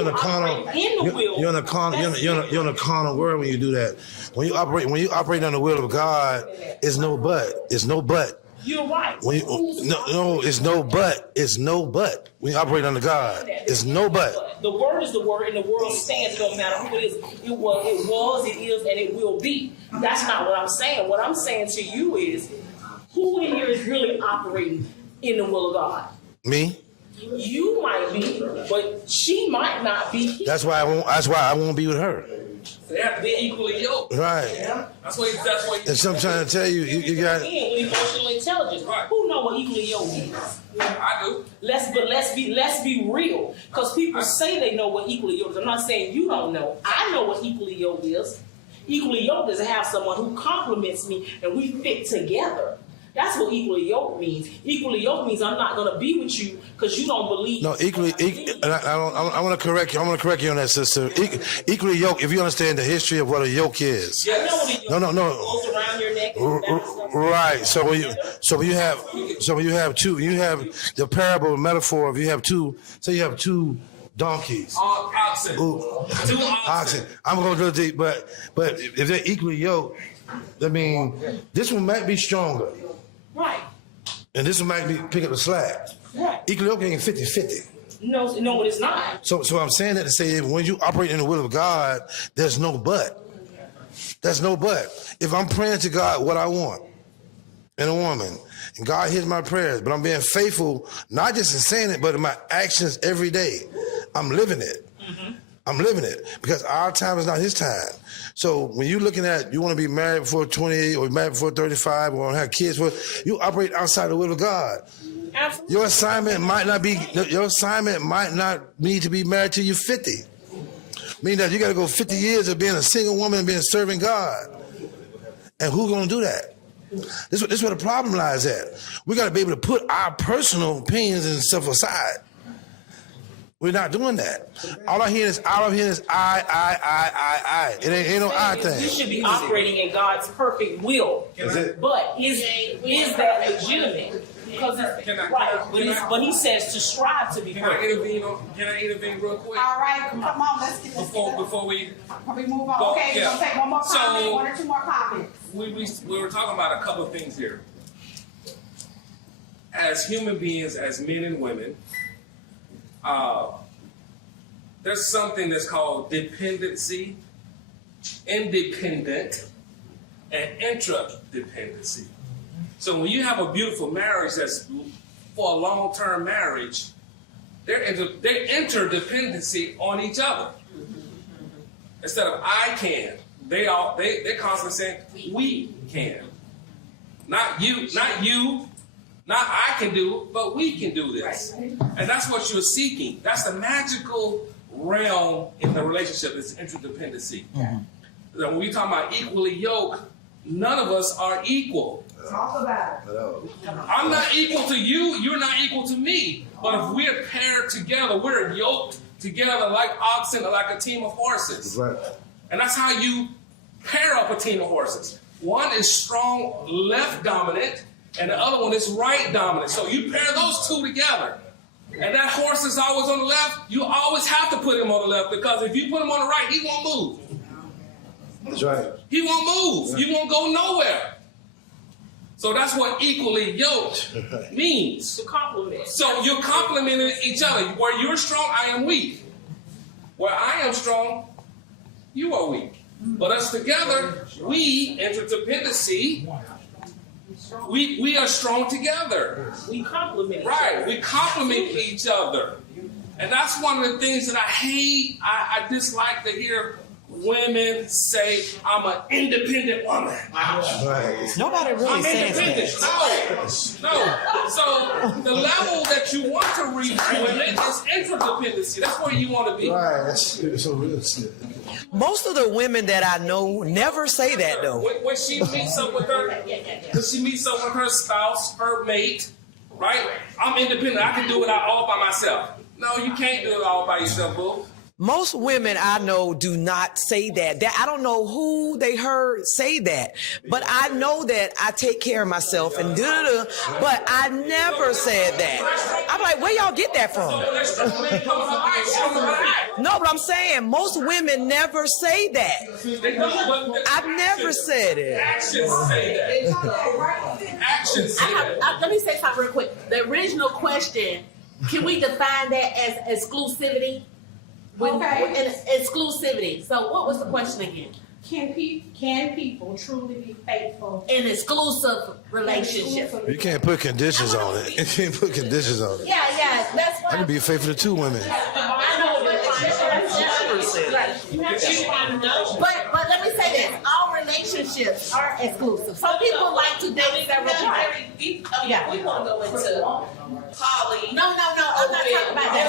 in a carnal. You're in a carnal world when you do that. When you operate on the will of God, it's no but. It's no but. You're right. It's no but. It's no but. When you operate under God, it's no but. The word is the word, and the world stands. It don't matter who it is. It was, it is, and it will be. That's not what I'm saying. What I'm saying to you is, who in here is really operating in the will of God? Me. You might be, but she might not be. That's why I won't be with her. They have to be equally yoked. Right. Yeah. That's what. That's what I'm trying to tell you. You got emotional intelligence. Right. Who know what equally yoked is? I do. Let's be real. Because people say they know what equally yoked is. I'm not saying you don't know. I know what equally yoked is. Equally yoked is to have someone who compliments me and we fit together. That's what equally yoked means. Equally yoked means I'm not going to be with you because you don't believe. No, I want to correct you. I want to correct you on that, sister. Equally yoked. If you understand the history of what a yoke is. Yes. I know what a yoke No. goes around your neck. Right. So when you have two, you have the parable metaphor of you have two. So you have two donkeys. Oxen. Two oxen. I'm gonna go deep, but if they're equally yoked, I mean, this one might be stronger. Right. And this one might be pick up the slack. Right. Equally yoked ain't 50-50. No, it's not. So I'm saying that to say that when you operate in the will of God, there's no but. There's no but. If I'm praying to God what I want in a woman, and God hears my prayers, but I'm being faithful, not just in saying it, but in my actions every day. I'm living it. Mm-hmm. I'm living it because our time is not his time. So when you're looking at, you want to be married before 28 or married before 35 or have kids, you operate outside the will of God. Absolutely. Your assignment might not need to be married till you're 50. Meaning that you got to go 50 years of being a single woman and being serving God. And who's going to do that? This is where the problem lies at. We got to be able to put our personal opinions and stuff aside. We're not doing that. All I hear is I. It ain't no I thing. You should be operating in God's perfect will. But is that legitimate? Because but he says to strive to be perfect. Can I intervene real quick? All right, come on, let's get this. Before we move on. Okay, we're gonna take one more comment, one or two more comments. We were talking about a couple of things here. As human beings, as men and women, there's something that's called dependency, independent, and intradependency. So when you have a beautiful marriage that's for a long-term marriage, they're interdependency on each other. Instead of I can, they're constantly saying we can. Not you, not I can do, but we can do this. And that's what you're seeking. That's the magical realm in the relationship, is interdependency. Mm-hmm. When we talk about equally yoked, none of us are equal. Talk about it. I'm not equal to you, you're not equal to me. But if we're paired together, we're yoked together like oxen or like a team of horses. Right. And that's how you pair up a team of horses. One is strong left dominant, and the other one is right dominant. So you pair those two together. And that horse is always on the left, you always have to put him on the left, because if you put him on the right, he won't move. That's right. He won't move. He won't go nowhere. So that's what equally yoked means. To complement. So you're complementing each other. Where you're strong, I am weak. Where I am strong, you are weak. But us together, we, interdependency, We are strong together. We complement. Right. We complement each other. And that's one of the things that I hate. I dislike to hear women say, I'm an independent woman. Nobody really I'm says independent. that. No. So the level that you want to reach women is interdependency. That's where you want to be. Right. That's so real. Most of the women that I know never say that though. When she meets up with her spouse, her mate, right? I'm independent. I can do it all by myself. No, you can't do it all by yourself, boo. Most women I know do not say that. I don't know who they heard say that, but I know that I take care of myself and but I never said that. I'm like, where y'all get that from? No, but I'm saying most women never say that. I've never said it. Actions say that. Actions say that. Let me say something real quick. The original question, can we define that as exclusivity? Exclusivity. So what was the question again? Can people truly be faithful in exclusive relationships? You can't put conditions on it. You can't put conditions on it. Yeah, that's why. I can be faithful to two women. I know, but let me say this: all relationships are exclusive. Some people like to date several people. Yeah, we want to go into poly. No, I'm not talking about that.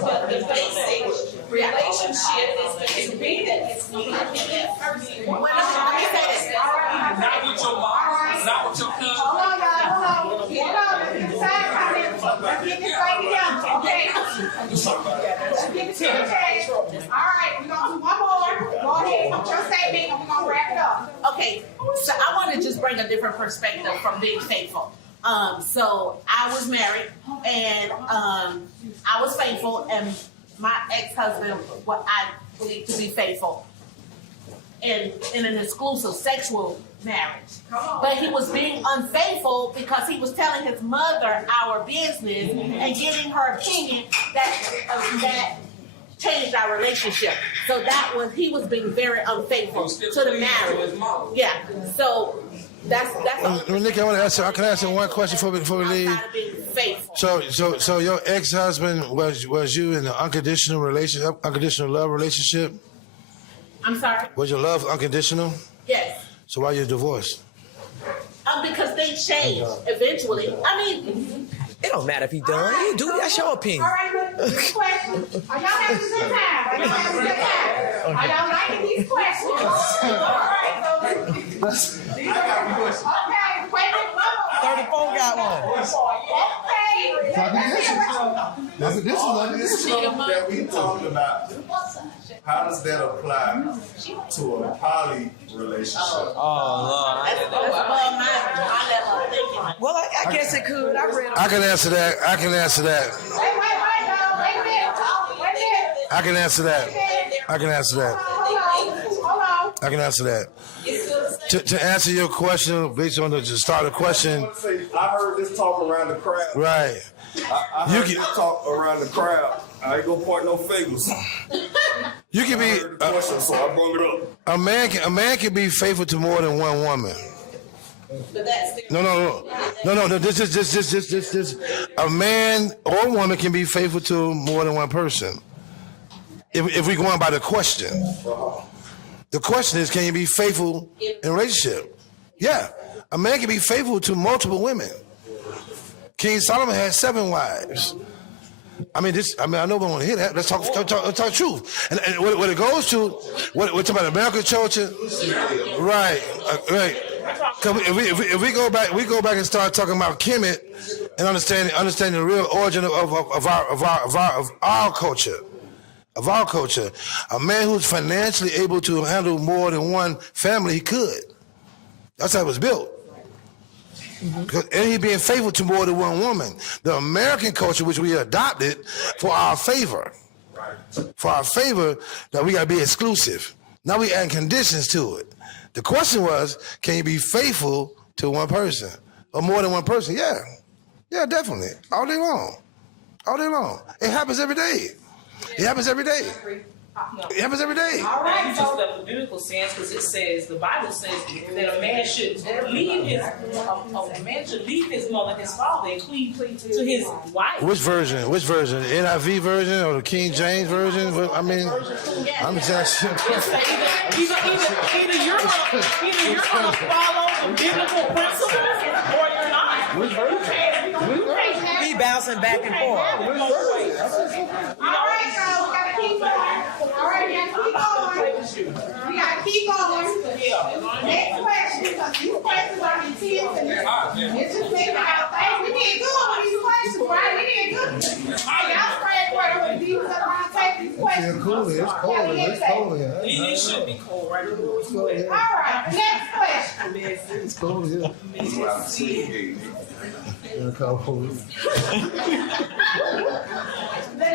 But the basic relationship is to be that exclusive that person. Well, let me say this. Not with your mom, not with your cousin. Hold on, guys, hold on. Let's get this right together, okay? Let's get this together. All right, we're going to do one more. Go ahead, put your statement, and we're going to wrap it up. Okay, so I want to just bring a different perspective from being faithful. So I was married, and I was faithful, and my ex-husband, what I believe to be faithful, in an exclusive sexual marriage. But he was being unfaithful because he was telling his mother our business and giving her opinion that changed our relationship. So he was being very unfaithful to the marriage. Yeah. So that's Nick, I want to ask you. I can ask you one question before we leave. Faithful. So your ex-husband was you in an unconditional love relationship? I'm sorry? Was your love unconditional? Yes. So why you divorced? Because they changed eventually. I mean, it don't matter if he done. You do. That's your opinion. All right, look, this question. Are y'all having a good time? Are y'all liking these questions? All right, so these are okay. Wait a minute, 34 got one. This that we talking about, how does that apply to a poly relationship? Oh, Lord. Well, I guess it could. I can answer that. Wait a minute. I can answer that. Hold on. I can answer that. To answer your question, based on the start of the question. I heard this talk around the crowd. Right. I heard this talk around the crowd. I ain't gonna point no fingers. You can be question, so I brought it up. a man can be faithful to more than one woman. But that's No. This. A man or woman can be faithful to more than one person. If we're going by the question. The question is, can you be faithful in a relationship? Yeah. A man can be faithful to multiple women. King Solomon had 7 wives. I know we want to hear that. Let's talk truth. And what it goes to, we're talking about American culture. Right. Cause if we go back and start talking about Kemet and understanding the real origin of our culture. Of our culture, a man who's financially able to handle more than one family, he could. That's how it was built. And he being faithful to more than one woman. The American culture, which we adopted for our favor. For our favor, that we got to be exclusive. Now we add conditions to it. The question was, can you be faithful to one person? Or more than one person? Yeah. Yeah, definitely. All day long. It happens every day. It happens every day. It happens every day. All right, Just so the biblical sense, because it says, the Bible says that a man should leave his mother and his father and cleave to his wife. Which version? Which version? The NIV version or the King James version? I mean, I'm just. Either you're gonna follow the biblical principles or you're not. Which version? He bouncing back and forth. all right, so we gotta keep going. All right, we gotta keep going. We gotta keep going. Next question, because these questions are intense and it's just making our face. We did good with these questions, right? We did good. Hey, y'all spread word with these around take these questions. It's cool. It's cold. It's cold. It should be cold, right? All right, next question. It's cold. The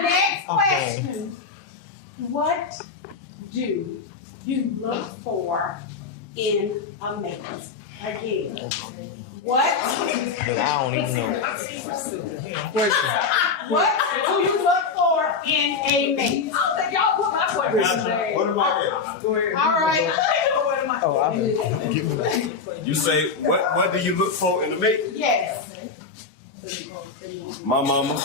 next question. What do you look for in a mate? Again, what? But I don't even know. What do you look for in a mate? I don't think y'all put my question today. What about it? All right. You say, what do you look for in a mate? Yes. My mama.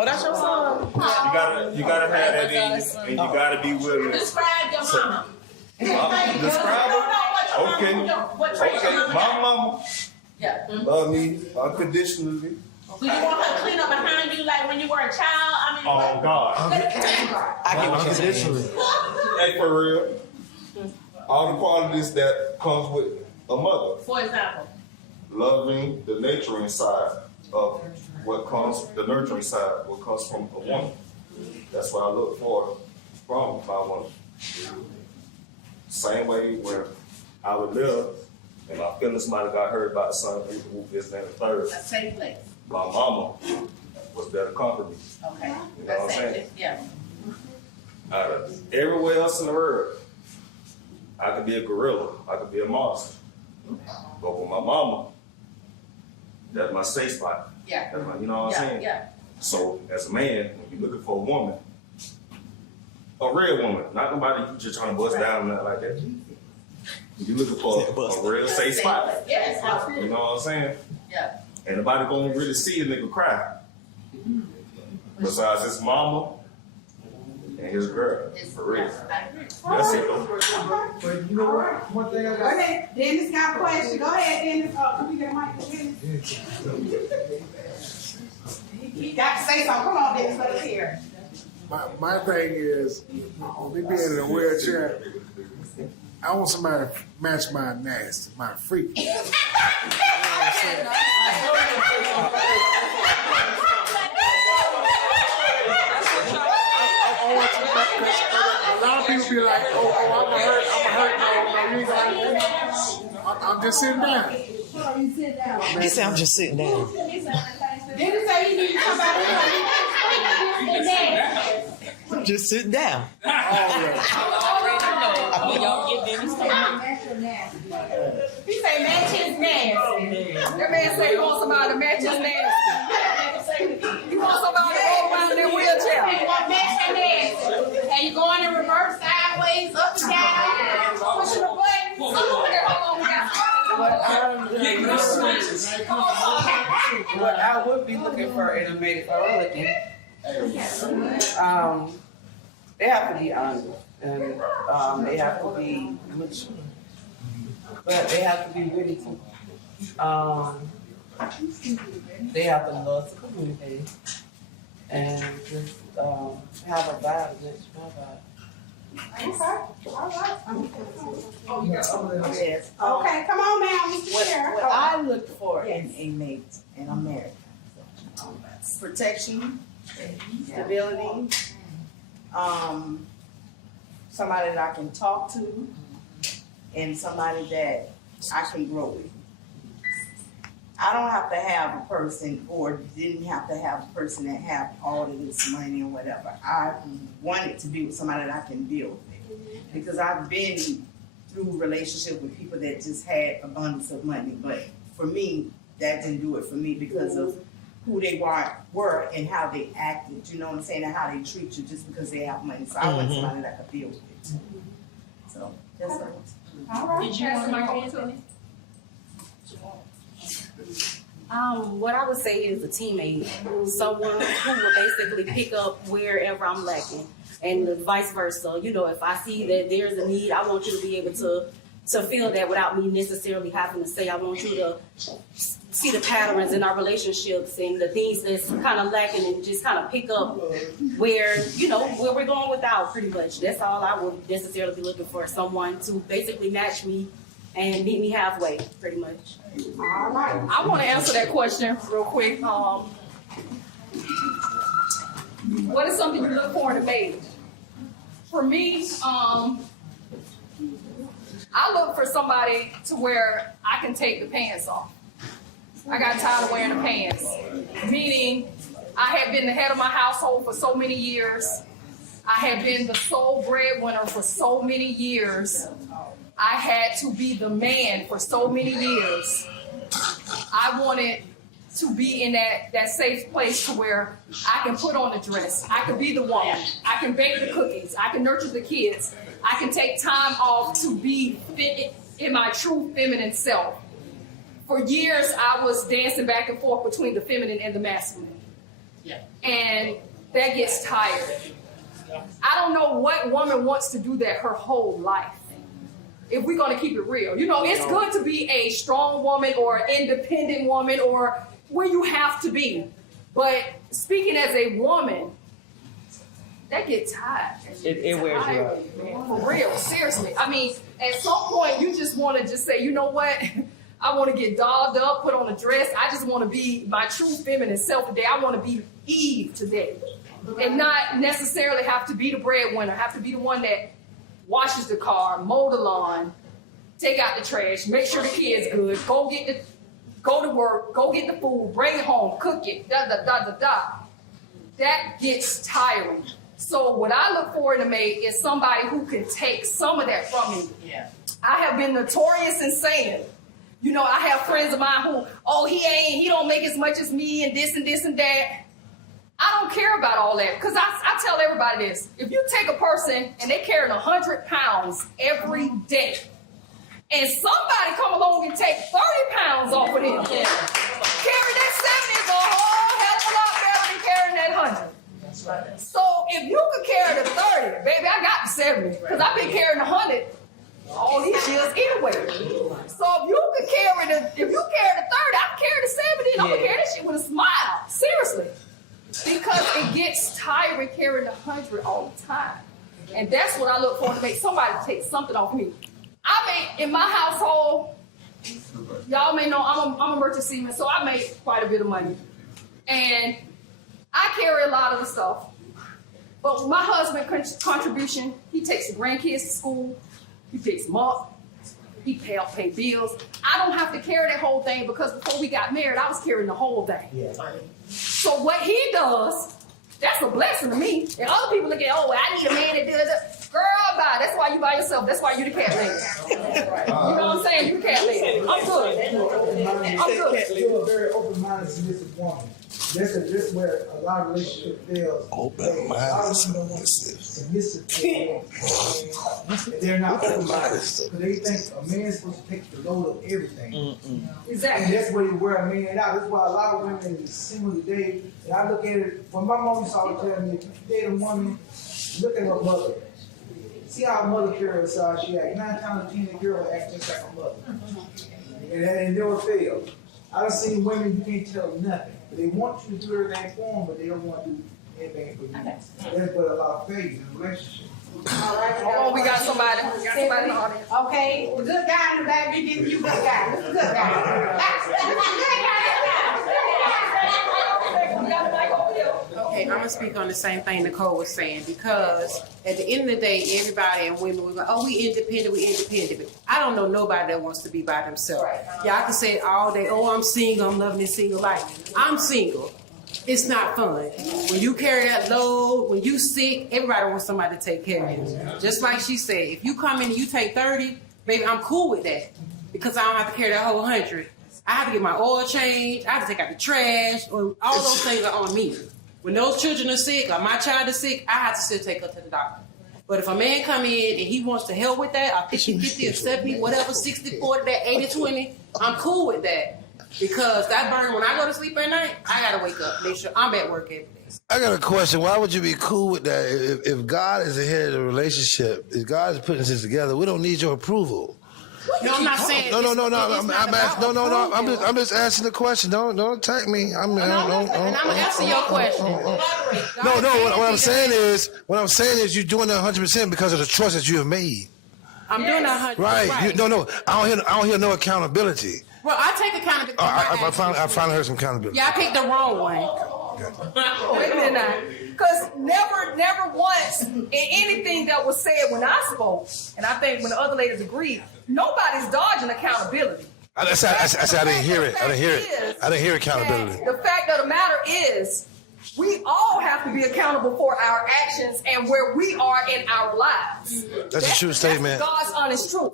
Oh, that's your son. You gotta have that in you, and you gotta be willing. Describe your mama. Describe her. Okay. My mama Yeah. love me unconditionally. Do you want her to clean up behind you like when you were a child? I mean, Oh God. I get what you're saying. Hey, for real. All the qualities that comes with a mother. for example. Loving the nurturing side of the nurturing side, what comes from a woman. That's what I look for from my woman. Same way when I would live and my feelings might have got hurt by something, this, that, and the third. A safe place. My mama was there to comfort me. Okay. You know what I'm saying? Yeah. Everywhere else in the world, I could be a gorilla, I could be a monster. But with my mama, that's my safe spot. Yeah. That's my, you know what I'm saying? Yeah. So as a man, when you're looking for a woman, a real woman, not nobody you just trying to bust down or nothing like that. You're looking for a real safe spot. Yes, absolutely. You know what I'm saying? Yeah. Ain't nobody gonna really see a nigga cry. Besides his mama and his girl. For real. That's it. But you know what? One thing I Go got. ahead. Dennis got a question. Go ahead, Dennis. Can we get a mic to Dennis? He got to say something. Come on, Dennis. Let us hear. My thing is, with me being in a wheelchair, I want somebody to match my nasty, my freak. A lot of people be like, oh, I'm hurt. No, you ain't gonna hurt. I'm just sitting down. He said, I'm just sitting down. Dennis said he needs to come out I'm just sitting down. He say match his nasty. That man say he wants somebody to match his nasty. You want somebody to roll around in their wheelchair. You want match your nasty. And you going in reverse, sideways, up and down, pushing the button. What I would be looking for in a mate if I were looking, they have to be honest and they have to be mature, but they have to be witty too. They have to love to communicate and just have a vibe, match my vibe. Yes. Okay, come on now, Mr. Chair. What I look for in a mate, and I'm married, protection, stability, somebody that I can talk to, and somebody that I can grow with. I don't have to have a person, or didn't have to have a person that have all of this money or whatever. I wanted to be with somebody that I can build with, because I've been through relationships with people that just had abundance of money. But for me, that didn't do it for me because of who they were and how they acted, you know what I'm saying, and how they treat you just because they have money. So I want somebody that could deal with it. So that's what I want. All right. Did you want to go to it? What I would say is a teammate, someone who will basically pick up wherever I'm lacking, and vice versa. You know, if I see that there's a need, I want you to be able to feel that without me necessarily having to say. I want you to see the patterns in our relationships and the things that's kind of lacking, and just kind of pick up where, you know, where we're going without, pretty much. That's all I would necessarily be looking for, someone to basically match me and meet me halfway, pretty much. All right. I want to answer that question real quick. What is something you look for in a mate? For me, I look for somebody to where I can take the pants off. I got tired of wearing the pants. Meaning, I have been the head of my household for so many years. I have been the sole breadwinner for so many years. I had to be the man for so many years. I wanted to be in that safe place to where I can put on the dress. I can be the woman. I can bake the cookies. I can nurture the kids. I can take time off to be fit in my true feminine self. For years, I was dancing back and forth between the feminine and the masculine. Yeah. And that gets tired. I don't know what woman wants to do that her whole life. If we're going to keep it real. You know, it's good to be a strong woman or an independent woman or where you have to be. But speaking as a woman, that gets tired. It wears you out. Man, for real, seriously. I mean, at some point, you just want to just say, you know what? I want to get dolled up, put on a dress. I just want to be my true feminine self today. I want to be Eve today. And not necessarily have to be the breadwinner, have to be the one that washes the car, mow the lawn, take out the trash, make sure the kids good, go to work, go get the food, bring it home, cook it, That gets tiring. So what I look for in a mate is somebody who can take some of that from me. Yeah. I have been notorious in saying, you know, I have friends of mine who, he don't make as much as me and this and this and that. I don't care about all that, because I tell everybody this. If you take a person and they're carrying 100 pounds every day, and somebody come along and take 30 pounds off of them, carrying that 70 is a whole hell of a lot better than carrying that 100. That's right. So if you could carry the 30, baby, I got the 70, because I've been carrying 100 all these years anyway. So if you carry the 30, I can carry the 70, and I'm gonna carry that shit with a smile. Seriously. Because it gets tiring carrying 100 all the time. And that's what I look for, to make somebody take something off me. In my household, y'all may know I'm a merchant seaman, so I make quite a bit of money. And I carry a lot of the stuff. But my husband's contribution, he takes the grandkids to school, he picks them up, he pay bills. I don't have to carry that whole thing, because before we got married, I was carrying the whole thing. Yeah. So what he does, that's a blessing to me. And other people look at, I need a man that does it. Girl, bye. That's why you by yourself. That's why you the cat lady. You know what I'm saying? You the cat lady. I'm good. I'm good. You're a very open-minded, submissive woman. This is where a lot of relationships fail. Open-minded, submissive people. They're not open-minded. Because they think a man's supposed to take the load of everything. Exactly. And that's where you wear a man out. That's why a lot of women is single today. And I look at it, when my mom used to always tell me, if you date a woman, look at her mother. See how her mother carries herself. She act 9 times out of 10, the girl acts just like her mother. And it never fails. I've seen women, you can't tell them nothing. They want you to do everything for them, but they don't want to do anything for you. That's what a lot of faith in a relationship. All right. Oh, we got somebody. We got somebody in the audience. Okay, the good guy in the back, we give you good guy. What's the good guy? Okay, I'm gonna speak on the same thing Nicole was saying, because at the end of the day, everybody and women were like, we independent. I don't know nobody that wants to be by themselves. Y'all can say it all day, I'm single, I'm loving this single life. I'm single. It's not fun. When you carry that load, when you sick, everybody wants somebody to take care of you. Just like she said, if you come in and you take 30, baby, I'm cool with that, because I don't have to carry that whole 100. I have to get my oil changed. I have to take out the trash. Or all those things are on me. When those children are sick or my child is sick, I have to still take her to the doctor. But if a man come in and he wants to help with that, or 50-50 or 70, whatever, 60-40, that 80-20, I'm cool with that. Because that burn, when I go to sleep at night, I gotta wake up, make sure I'm at work every day. I got a question. Why would you be cool with that? If God is the head of the relationship, if God is putting this together, we don't need your approval. No, I'm not saying. No. I'm just asking the question. Don't attack me. I'm answering your question. What I'm saying is, you're doing that 100% because of the choice that you have made. I'm doing that 100%. Right. I don't hear no accountability. Well, I take accountability. I finally heard some accountability. Yeah, I picked the wrong one. Wait a minute now. Because never once in anything that was said when I spoke, and I think when the other ladies agreed, nobody's dodging accountability. I said I didn't hear it. I didn't hear accountability. The fact of the matter is, we all have to be accountable for our actions and where we are in our lives. That's a true statement. That's God's honest truth.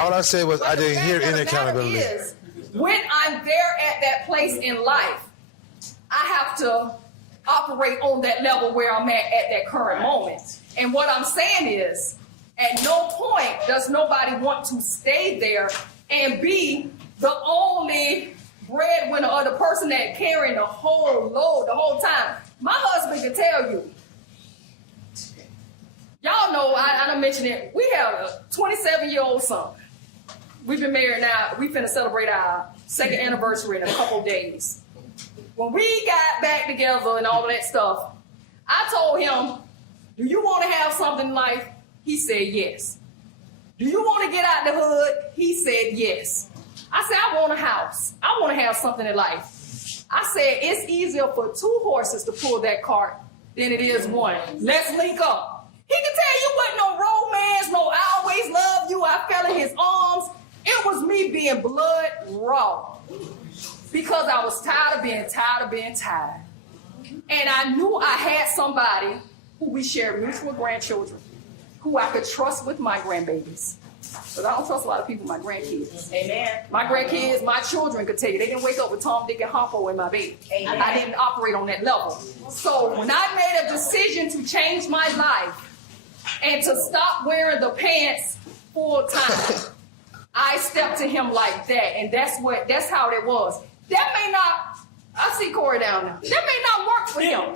All I said was I didn't hear any accountability. Is, when I'm there at that place in life, I have to operate on that level where I'm at that current moment. And what I'm saying is, at no point does nobody want to stay there and be the only breadwinner or the person that carrying the whole load the whole time. My husband can tell you. Y'all know, I don't mention it, we have a 27-year-old son. We've been married now, we finna celebrate our second anniversary in a couple days. When we got back together and all of that stuff, I told him, do you want to have something in life? He said yes. Do you want to get out the hood? He said yes. I said, I want a house. I want to have something in life. I said, it's easier for 2 horses to pull that cart than it is one. Let's link up. He can tell you wasn't no romance, no I always love you, I fell in his arms. It was me being blood raw. Because I was tired of being tired. And I knew I had somebody who we shared mutual grandchildren, who I could trust with my grandbabies. Because I don't trust a lot of people, my grandkids. Amen. My grandkids, my children could tell you, they didn't wake up with Tom, Dick, and Harpo in my bed. Amen. I didn't operate on that level. So when I made a decision to change my life and to stop wearing the pants full time, I stepped to him like that. And that's how it was. That may not, I see Corey down there. That may not work for him.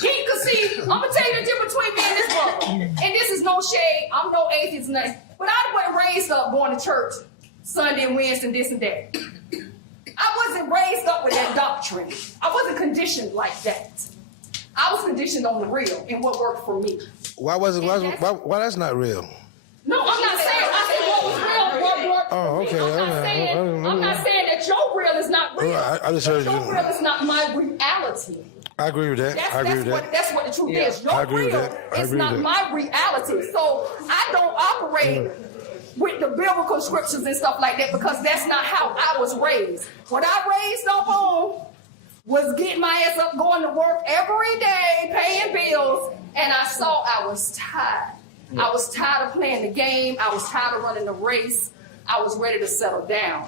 He could see, I'm going to tell you the difference between me and this brother. And this is no shade, I'm no atheist, nothing. But I wasn't raised up going to church Sunday and Wednesday and this and that. I wasn't raised up with that doctrine. I wasn't conditioned like that. I was conditioned on the real and what worked for me. Why that's not real? No, I'm not saying, I said what was real, what worked Oh, for me. okay. I'm not saying that your real is not real. I just heard your real is not my reality. I agree with that. That's what the truth is. Your real is not my reality. So I don't operate with the biblical scriptures and stuff like that because that's not how I was raised. What I raised up on was getting my ass up, going to work every day, paying bills, and I saw I was tired. I was tired of playing the game. I was tired of running the race. I was ready to settle down.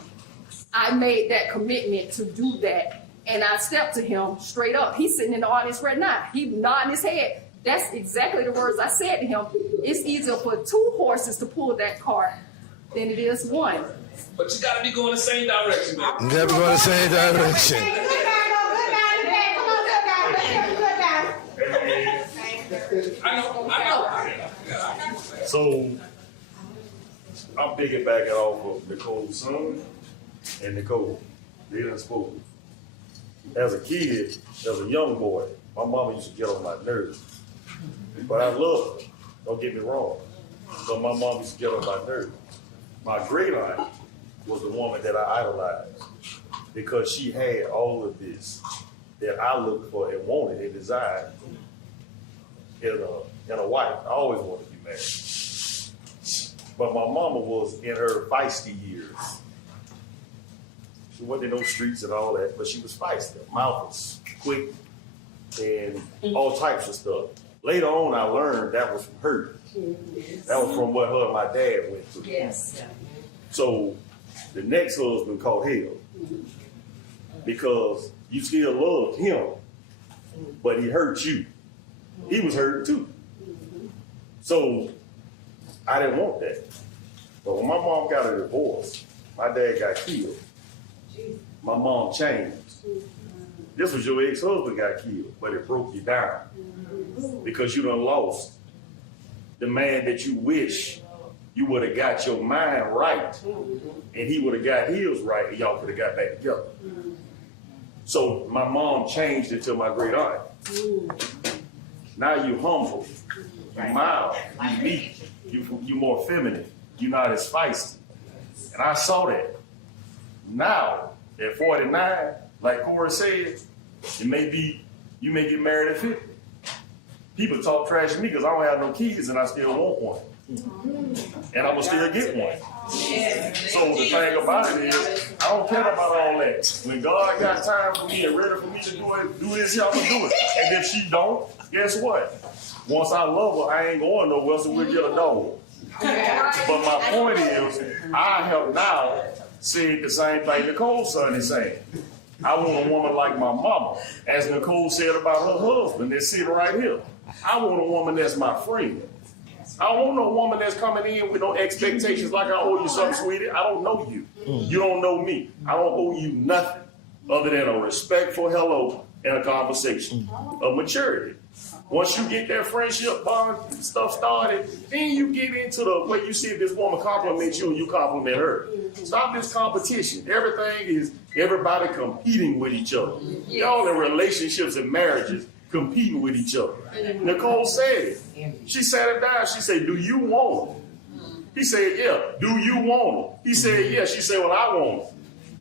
I made that commitment to do that. And I stepped to him straight up. He's sitting in the audience right now. He nodding his head. That's exactly the words I said to him. It's easier for 2 horses to pull that cart than it is one. But you got to be going the same direction, man. You got to be going the same direction. I know. So I'm piggybacking off of Nicole's son and Nicole. They done spoke. As a kid, as a young boy, my mama used to get on my nerves. But I love her. Don't get me wrong. But my mom used to get on my nerves. My great aunt was the woman that I idolized because she had all of this that I looked for and wanted and desired in a wife. I always wanted to be married. But my mama was in her feisty years. She wasn't in those streets and all that, but she was feisty. Her mouth was quick and all types of stuff. Later on, I learned that was from her. That was from what her and my dad went through. Yes. So the next husband caught hell. because you still loved him, but he hurt you. He was hurt too. So I didn't want that. But when my mom got a divorce, my dad got killed. My mom changed. This was your ex-husband got killed, but it broke you down because you done lost the man that you wish you would have got your mind right, and he would have got his right, and y'all could have got back together. So my mom changed it to my great aunt. Now you humble, you mild, you meek, you more feminine, you're not as feisty. And I saw that. Now, at 49, like Cora said, you may get married at 50. People talk trash to me because I don't have no kids and I still want one. And I'm gonna still get one. So the thing about it is, I don't care about all that. When God got time for me and ready for me to do this, I'm gonna do it. And if she don't, guess what? Once I love her, I ain't going nowhere, so we'll get a dog. But my point is, I have now said the same thing Nicole's son is saying. I want a woman like my mama, as Nicole said about her husband that's sitting right here. I want a woman that's my friend. I don't want no woman that's coming in with no expectations like I owe you something, sweetie. I don't know you. You don't know me. I don't owe you nothing other than a respectful hello and a conversation of maturity. Once you get that friendship bond stuff started, then you get into the way you see if this woman compliments you and you compliment her. Stop this competition. Everything is everybody competing with each other. Y'all in relationships and marriages competing with each other. Nicole said it. She sat it down. She said, do you want him? He said, yeah. Do you want him? He said, yeah. She said, well, I want him.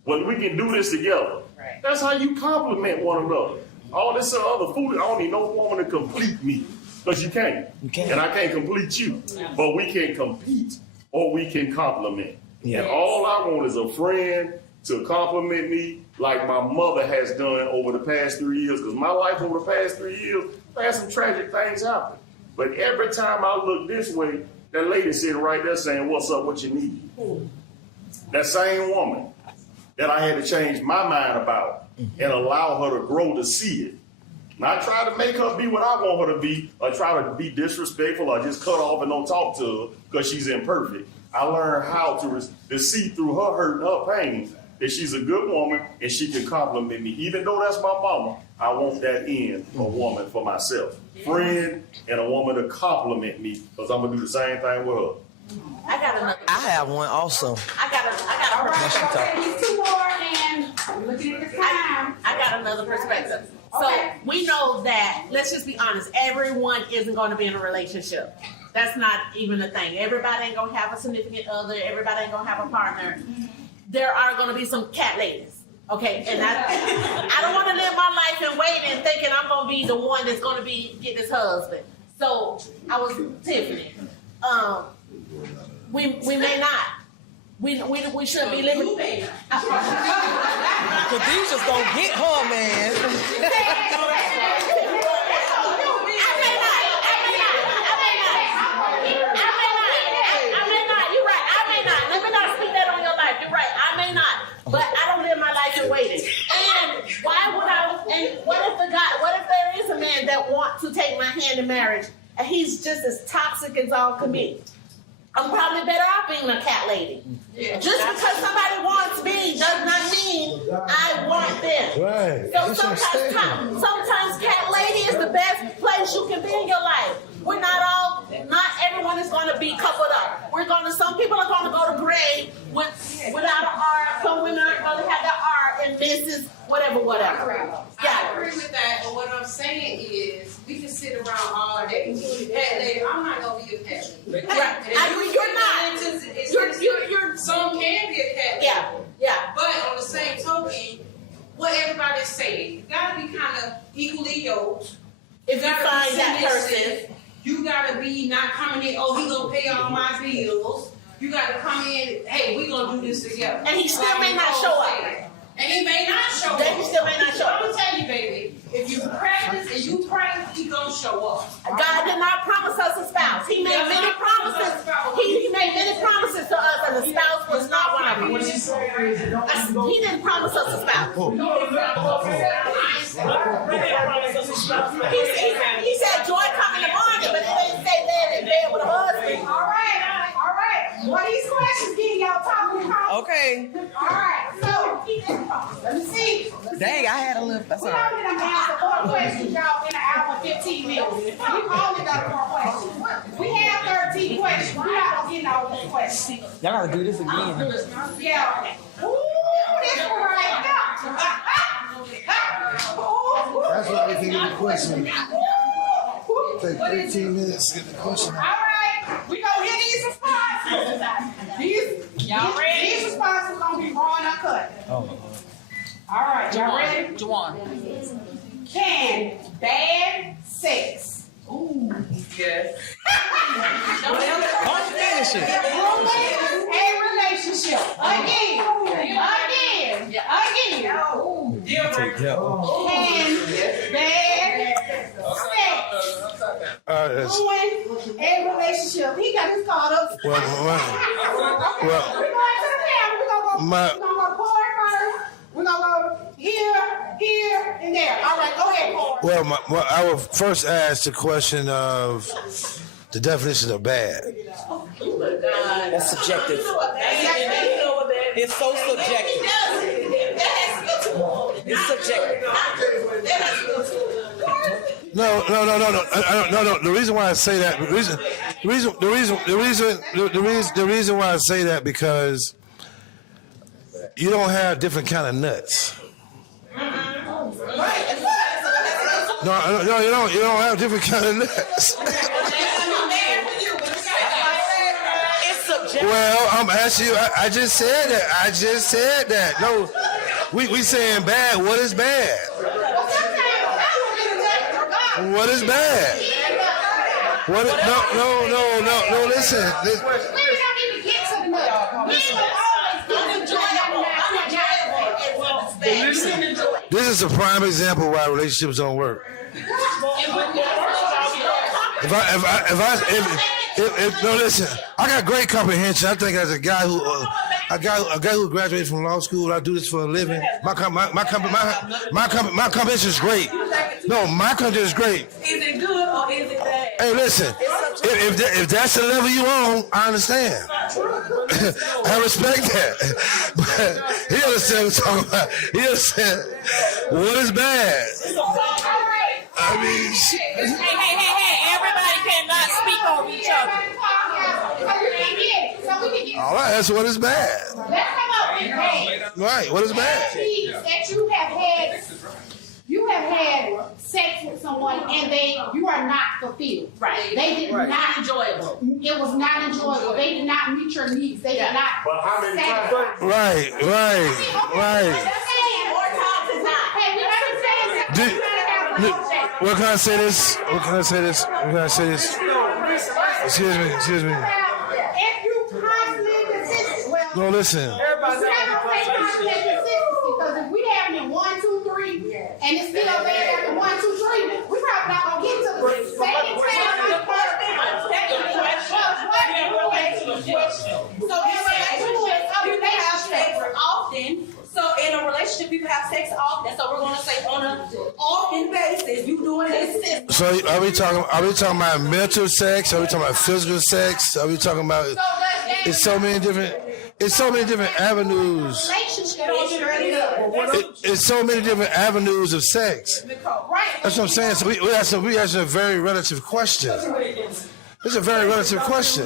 Well, we can do this together. That's how you compliment one another. All this other food, I don't need no woman to complete me. Because you can't. And I can't complete you. But we can compete or we can compliment. Yeah. And all I want is a friend to compliment me like my mother has done over the past 3 years. Because my life over the past 3 years, I had some tragic things happen. But every time I look this way, that lady sitting right there saying, what's up, what you need? That same woman that I had to change my mind about and allow her to grow to see it. Not try to make her be what I want her to be or try to be disrespectful or just cut off and don't talk to her because she's imperfect. I learned how to see through her hurt and her pain that she's a good woman and she can compliment me. Even though that's my mama, I want that in a woman for myself. Friend and a woman to compliment me because I'm going to do the same thing with her. I got another. I have one also. I got a perspective. Two more, and I'm looking at the time. I got another perspective. So we know that, let's just be honest, everyone isn't going to be in a relationship. That's not even a thing. Everybody ain't going to have a significant other. Everybody ain't going to have a partner. There are going to be some cat ladies. Okay, and I don't want to live my life and waiting thinking I'm going to be the one that's going to get this husband. So I was Tiffany. We may not. We shouldn't be living. Khadijah's gonna get her, man. You're right. I may not. Let me not speak that on your life. You're right. I may not. But I don't live my life in waiting. And why would I? And what if there is a man that wants to take my hand in marriage and he's just as toxic as all can be? I'm probably better off being a cat lady. Yeah. Just because somebody wants me does not mean I want them. Right. So sometimes cat lady is the best place you can be in your life. We're not everyone is going to be coupled up. Some people are going to go to grade without an R. Some women are going to have the R and Mrs. whatever. I agree with that, but what I'm saying is we can sit around all day. Cat lady, I'm not going to be a cat lady. Right. You're not. Some can be a cat lady. Yeah. But on the same token, what everybody's saying, you got to be kind of equally yoked. If you find that person, you got to be not coming in, he going to pay all my bills. You got to come in, hey, we going to do this together. And he still may not show up. And he may not show up. He still may not show up. I'm going to tell you, baby, if you practice and you pray, he going to show up. God did not promise us a spouse. He made many promises. He made made many promises to us, and the spouse was not one of them. What she's saying is, don't. He didn't promise us a spouse. He said joy come in the morning, but it didn't say that in bed with a husband. All right. Well, these questions getting y'all talking about. Okay. All right. So, let me see. Dang, I had a little. That's We all right. only done answered 4 questions, y'all, in an hour and 15 minutes. We only got 4 questions. We have 13 questions. We're not gonna get all these questions. Y'all gotta do this again. Yeah. Ooh, this one right now. That's why they can get the question. Take 15 minutes to get the question. All right, we gonna hear these responses. Y'all ready? These responses gonna be raw and uncut. Oh. All right, y'all ready? Juwan. Can bad sex Yes. ruin a relationship? Again. Can bad sex ruin a relationship? He got his card up. Well, We're going to the family. We're gonna go Corey first. We're gonna go here, and there. All right, go ahead, Corey. well, I will first ask the question of the definition of bad. That's subjective. It's so subjective. It's subjective. No. The reason why I say that, the reason why I say that because you don't have different kind of nuts. No, you don't have different kind of nuts. It's subjective. Well, I'm asking you. I just said that. No, we saying bad. What is bad? What is bad? What? No. Listen. We don't even get to the nut. This is a prime example why relationships don't work. No, listen. I got great comprehension. I think as a guy who graduated from law school, I do this for a living. My comprehension is great. No, my comprehension is great. Is it good or is it bad? Hey, listen. If that's the level you on, I understand. I respect that. But he understands what I'm talking about. He understands what is bad. I mean, Hey, everybody cannot speak over each other. All right, that's what is bad. Let's come up with bad. Right, what is bad? That you have had sex with someone and you are not fulfilled. Right. They did not enjoyable. It was not enjoyable. They did not meet your needs. They did not. Right. What can I say this? Excuse me. If you constantly consistent, No, listen. Because if we having it 1, 2, 3, and it's still bad after 1, 2, 3, we probably not gonna get to the second often. So in a relationship, you can have sex often. So we're going to say on an often basis, you doing this. So are we talking about mental sex? Are we talking about physical sex? Are we talking about? It's so many different avenues. It's so many different avenues of sex. That's what I'm saying. So we asked a very relative question. It's a very relative question.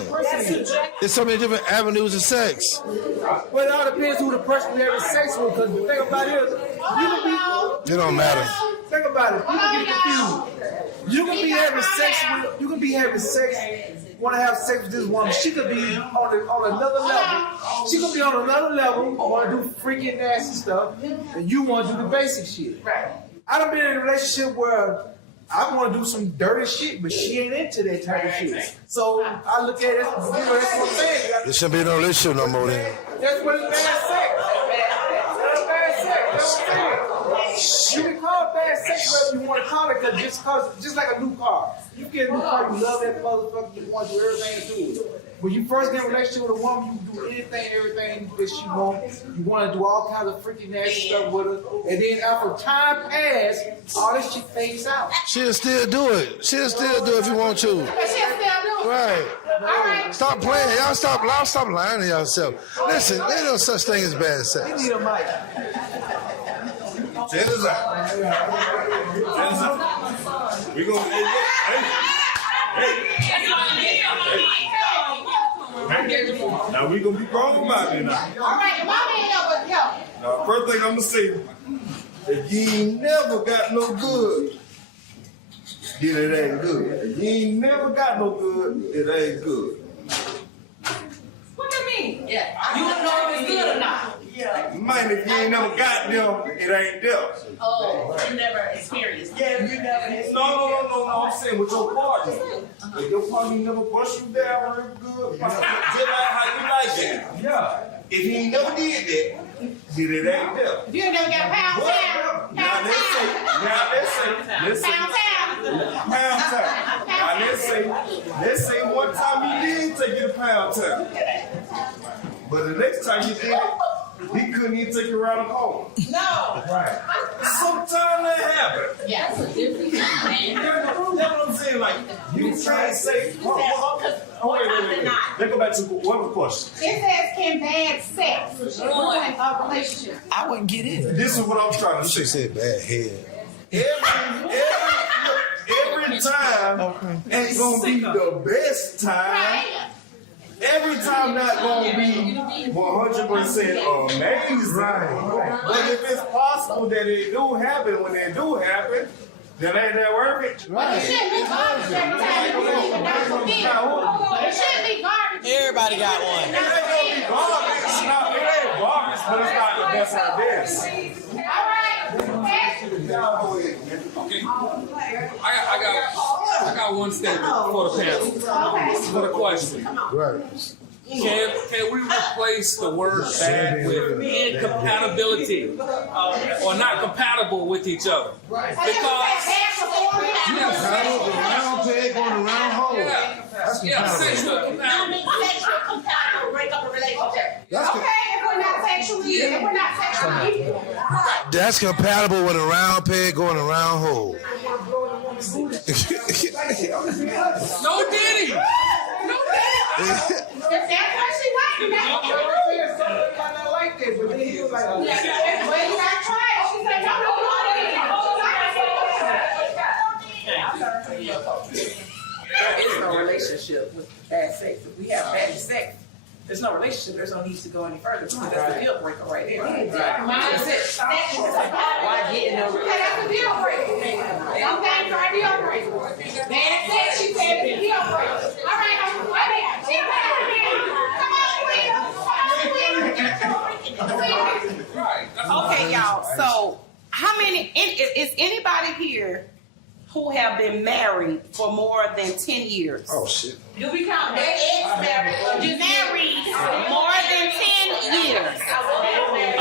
There's so many different avenues of sex. Well, it all depends who the person you're having sex with. Because the thing about it is, It don't matter. Think about it. People get confused. You can be having sex. Want to have sex with this woman? She could be on another level. She could be on another level. Want to do freaking nasty stuff, and you want to do the basic shit. Right. I done been in a relationship where I want to do some dirty shit, but she ain't into that type of shit. So I look at it, that's what I'm saying. There shouldn't be no relationship no more then. That's what it's bad sex. That's bad sex. That's what I'm saying. You can call it bad sex whatever you want to call it, just like a new car. You get a new car, you love that motherfucker, you want to do everything to it. when you first get in a relationship with a woman, you can do anything and everything that she wants. You want to do all kinds of freaking nasty stuff with her. And then after time passes, all this shit fades out. She'll still do it. She'll still do it if you want to. But she'll still do it. Right. All right. Stop playing. Y'all stop lying to yourself. Listen, there's no such thing as bad sex. You need a mic. Check this out. We gonna hey. Now we gonna be wrong about it now. All right, my man up with help. Now, first thing I'm gonna say, if you ain't never got no good, then it ain't good. If you ain't never got no good, it ain't good. What do you mean? Yeah. You don't know if it's good or not. Man, if you ain't never got them, it ain't them. Oh, you never experienced. Yeah, you never experienced. No, I'm saying with your partner. If your partner never bust you down real good, just like how you like it. Yeah. If he ain't never did that, then it ain't them. If you ain't never got pound town, Now let's say, pound town. Now let's say one time you did take you to pound town. But the next time you did it, he couldn't even take you around the corner. No. Right. Sometimes that happens. Yeah, that's a different thing. That's what I'm saying. Like, you can't say, wait. Let's go back to what was the question? it says, can bad sex ruin a relationship? I wouldn't get in. This is what I'm trying to say. She said bad head. Every time ain't gonna be the best time. Every time not gonna be 100% amazing. Right. But if it's possible that it do happen, when it do happen, then ain't that worth it? But it shouldn't be garbage every time you leave it not for me. It shouldn't be garbage. Everybody got one. It ain't gonna be garbage. It ain't garbage, but it's not the best of this. All right. Okay. I got one statement for the panel. For the question. Right. Can we replace the word bad with incompatibility or not compatible with each other? Because Round peg on the round hole. That's sexual compatible, break up a relationship. Okay, if we're not sexually equal. That's compatible with a round peg going a round hole. No Diddy. If that's what she likes, that's like that, but then he was like, well, you gotta try it. She said, no. There is no relationship with bad sex. If we have bad sex, there's no relationship. There's no need to go any further because that's the deal breaker right there. That's it. Why get no Okay, that's a deal breaker. Some things are a deal breaker. Bad sex, she said, it's a deal breaker. All right, Okay, y'all. So, how many? Is anybody here who have been married for more than 10 years? Oh shit. Do we count their ex-married or just married? More than 10 years.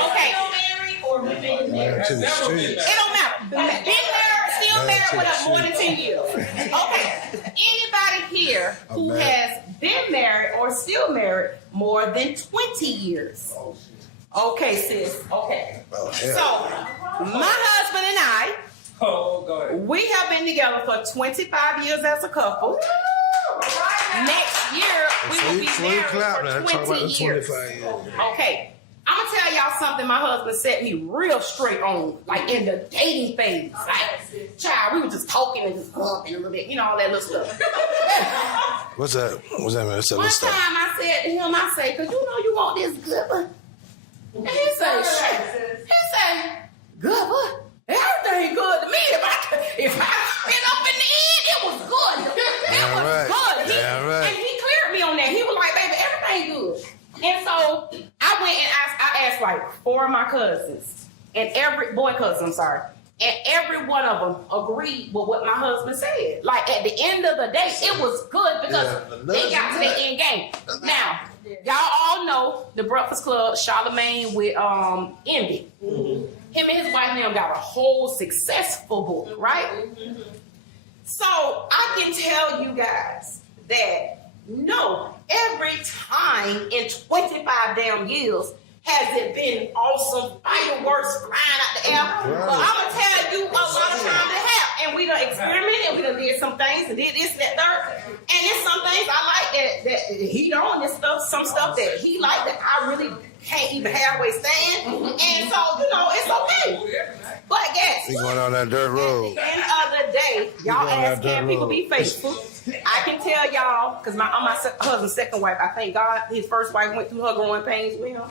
Okay. Married or been married? To the street. It don't matter. Been married, still married with more than 10 years. Okay. Anybody here who has been married or still married more than 20 years? Okay, sis. Okay. Oh, So, my husband and I, go ahead. we have been together for 25 years as a couple. Next year, we will be married for 20 years. Okay. I'm gonna tell y'all something my husband set me real straight on, like in the dating phase. Like, child, we were just talking and just bumping a little bit, all that little stuff. What's that? What's that, man? What's that One little stuff? time I said to him, I said, cause you want this good one. And he said, shit. He said, good one? Everything good to me. If I spit up in the end, it was good. It was good. And he cleared me on that. He was like, baby, everything good. And so I went and I asked like 4 of my cousins and every one of them agreed with what my husband said. Like at the end of the day, it was good because they got to the end game. Now, y'all all know the Breakfast Club, Charlamagne with Envy. Him and his wife now got a whole successful book, right? So I can tell you guys that No, every time in 25 damn years has it been awesome fireworks flying out the air. Right. But I'm gonna tell you a lot of times it have. And we done experimented, we done did some things and did this, that, third. And there's some things I like that he don't, and stuff, some stuff that he like that I really can't even halfway stand. And so, you know, it's okay. But guess We going on that dirt road. the other day, y'all going ask, out there, can people Lord. be faithful? I can tell y'all, because I'm my husband's second wife. I thank God his first wife went through her growing pains with him,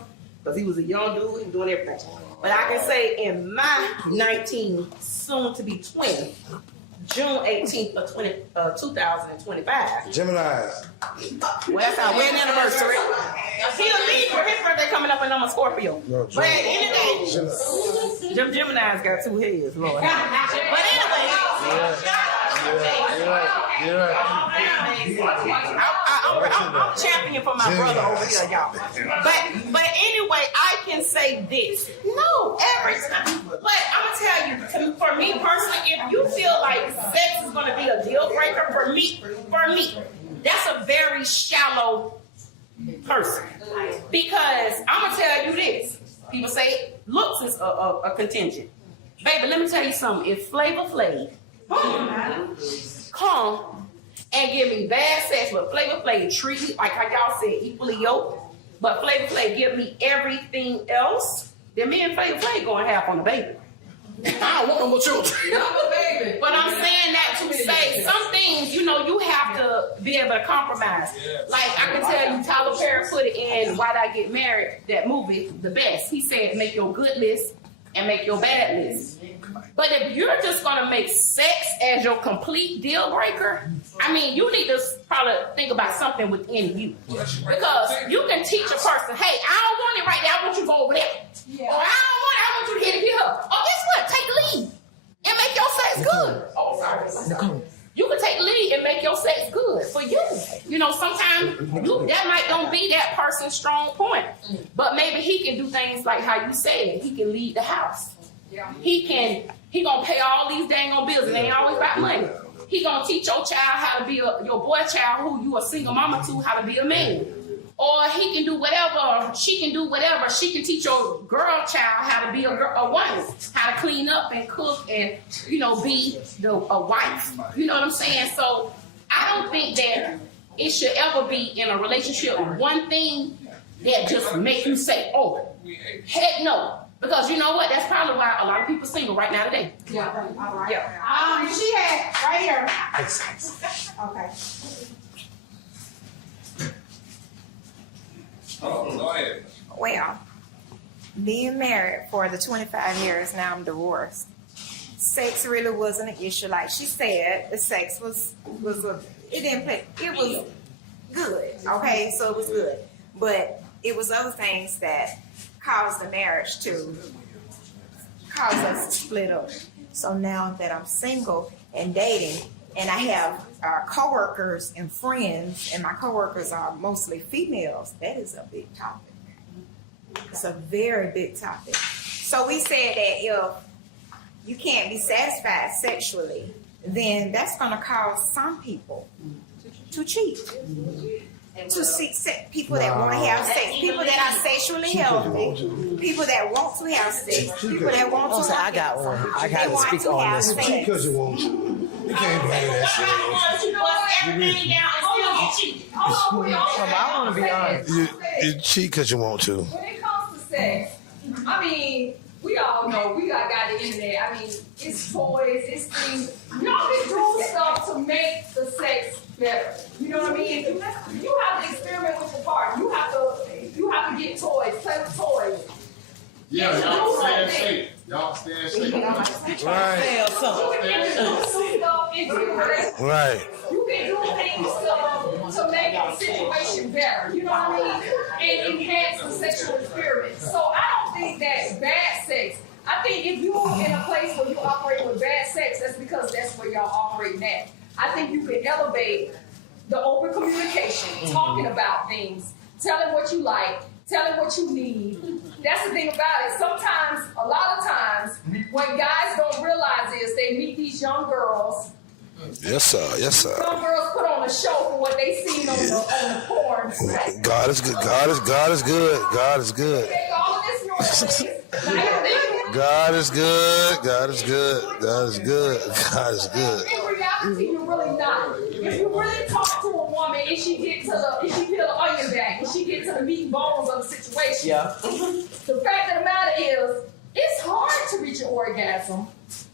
because he was a young dude and doing everything. But I can say in my 19, soon to be 20, June 18th of 2025. Gemini. Well, that's our wedding anniversary. He'll leave for his birthday coming up, and I'm a Scorpio. No, But anyway, them Geminis got two heads, Lord. But anyway, You're right. I'm champion for my brother over here, y'all. But anyway, I can say this. No, every time. But I'm gonna tell you, for me personally, if you feel like sex is gonna be a deal breaker for me, that's a very shallow person. Because I'm gonna tell you this. People say looks is a contingent. Baby, let me tell you something. If Flavor Flav come and give me bad sex, but Flavor Flav treat me like how y'all said equally yoked, but Flavor Flav give me everything else, then me and Flavor Flav gonna have on the baby. I don't want no more children. But I'm saying that to say some things, you know, you have to be able to compromise. Like I can tell you, Tyler Perry put it in Why Did I Get Married, that movie, the best. He said, make your good list and make your bad list. But if you're just gonna make sex as your complete deal breaker, I mean, you need to probably think about something within you. Because you can teach a person, hey, I don't want it right now, I want you to go over there. Or I want you to hit it here. Or guess what? Take the lead and make your sex good. Oh, sorry. You can take the lead and make your sex good for you. You know, sometimes that might don't be that person's strong point. But maybe he can do things like how you said. He can lead the house. He gonna pay all these dang on bills, and they ain't always about money. He gonna teach your child how to be your boy child who you a single mama to, how to be a man. Or he can do whatever, she can do whatever. She can teach your girl child how to be a woman, how to clean up and cook and, you know, be a wife. You know what I'm saying? So I don't think that it should ever be in a relationship one thing that just make you say, oh, heck no. Because you know what? That's probably why a lot of people single right now today. Yeah. All right. Yeah. She had right here. Okay. Go ahead. Well, being married for the 25 years, now I'm divorced. Sex really wasn't an issue. Like she said, the sex was it didn't play. It was good. Okay, so it was good. But it was other things that caused the marriage to cause us to split up. So now that I'm single and dating, and I have coworkers and friends, and my coworkers are mostly females, that is a big topic. It's a very big topic. So we said that if you can't be satisfied sexually, then that's going to cause some people to cheat. To seek sex, people that want to have sex, people that are sexually healthy, people that want to have sex, people that want to. I got one. I got to speak on this one. Cheat because you want to. You can't blame that shit. I want to be honest. You cheat because you want to. When it comes to sex, I mean, we all know we got the internet. I mean, it's toys, it's things. Y'all can do stuff to make the sex better. You know what I mean? You have to experiment with the partner. You have to get toys, play with toys. Yeah, y'all stay safe. Y'all stay safe. Right. Right. You can do things to make the situation better. You know what I mean? And enhance the sexual experience. So I don't think that bad sex. I think if you're in a place where you operate with bad sex, that's because that's where y'all operating at. I think you can elevate the open communication, talking about things, telling what you like, telling what you need. That's the thing about it. Sometimes, a lot of times, what guys don't realize is they meet these young girls Yes, sir. Yes, sir. Some girls put on a show for what they seen on the porn. God is good. God is good. God is good. Take all of this noise. God is good. God is good. God is good. God is good. In reality, you're really not. If you really talk to a woman and she get to the, and she peel the onion back and she get to the meat and bones of the situation, the fact of the matter is, it's hard to reach an orgasm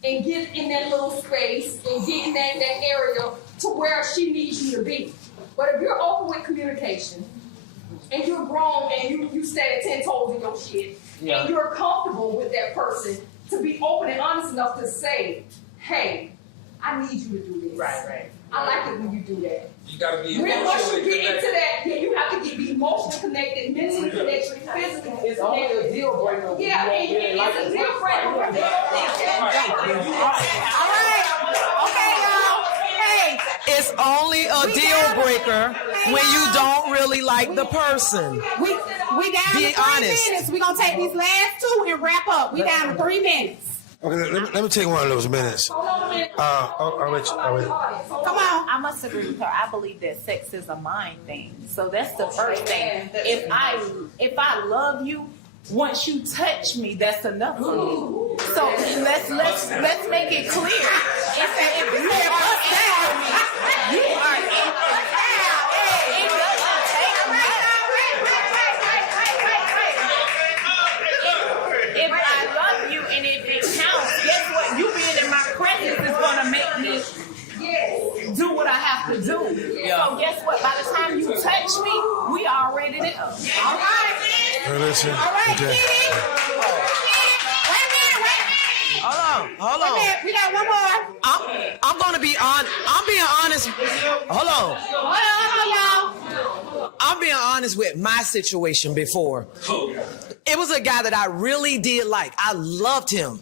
and get in that little space and get in that area to where she needs you to be. But if you're open with communication and you're grown and you stand 10 toes in your shit and you're comfortable with that person to be open and honest enough to say, hey, I need you to do this. Right. I like it when you do that. You gotta be Once emotionally you get connected. into that, you have to be emotionally connected, mentally connected, physically connected. It's only a deal breaker. Yeah, and it's a deal breaker. All right. Okay, y'all. Hey. It's only a deal breaker when you don't really like the person. We down Be to 3 honest. minutes. We're going to take these last 2 and wrap up. We down to 3 minutes. Okay, let me take one of those minutes. I'll wait. Come on. I must agree with her. I believe that sex is a mind thing. So that's the first thing. If I love you, once you touch me, that's enough for me. So let's make it clear. If you have us down, you are in the town. It doesn't take much. If I love you and if it counts, guess what? You being in my presence is gonna make me do what I have to do. So guess what? By the time you touch me, we already there. All right. Hey, listen. All right, Okay. Kitty. Wait a minute. Hold Wait a on. minute. We got one more. I'm gonna be on. I'm being honest. Hold on. Hold on, y'all. I'm being honest with my situation before. It was a guy that I really did like. I loved him.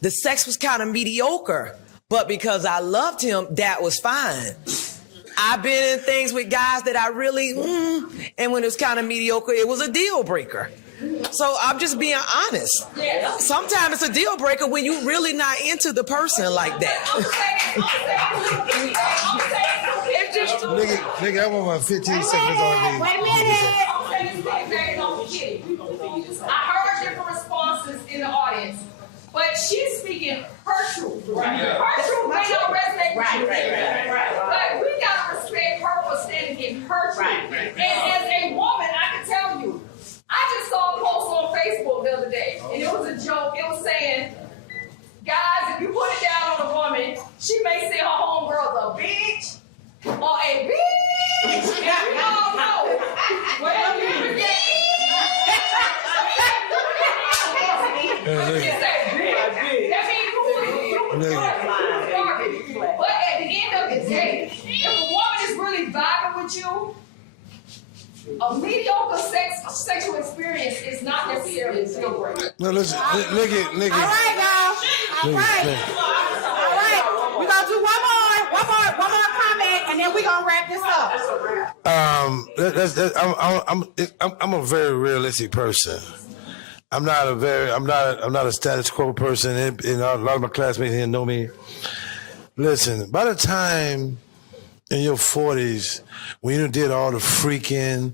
The sex was kind of mediocre, but because I loved him, that was fine. I've been in things with guys that I really, and when it was kind of mediocre, it was a deal breaker. So I'm just being honest. Sometimes it's a deal breaker when you really not into the person like that. Nigga, I want my 15 seconds on Wait a minute. I heard different responses in the audience, but she's speaking her truth. Right. Her truth may not resonate with you. But we gotta respect her for standing in her truth. And as a woman, I can tell you, I just saw a post on Facebook the other day, and it was a joke. It was saying, guys, if you put it down on a woman, she may say her homegirl's a bitch or a bitch. And we all know, well, you forget. But at the end of the day, if a woman is really vibing with you, a mediocre sexual experience is not necessarily a deal breaker. No, listen, nigga. All right, y'all. All right. We're going to do one more comment, and then we're going to wrap this up. I'm a very realistic person. I'm not a status quo person. And a lot of my classmates here know me. Listen, by the time in your 40s, when you did all the freaking,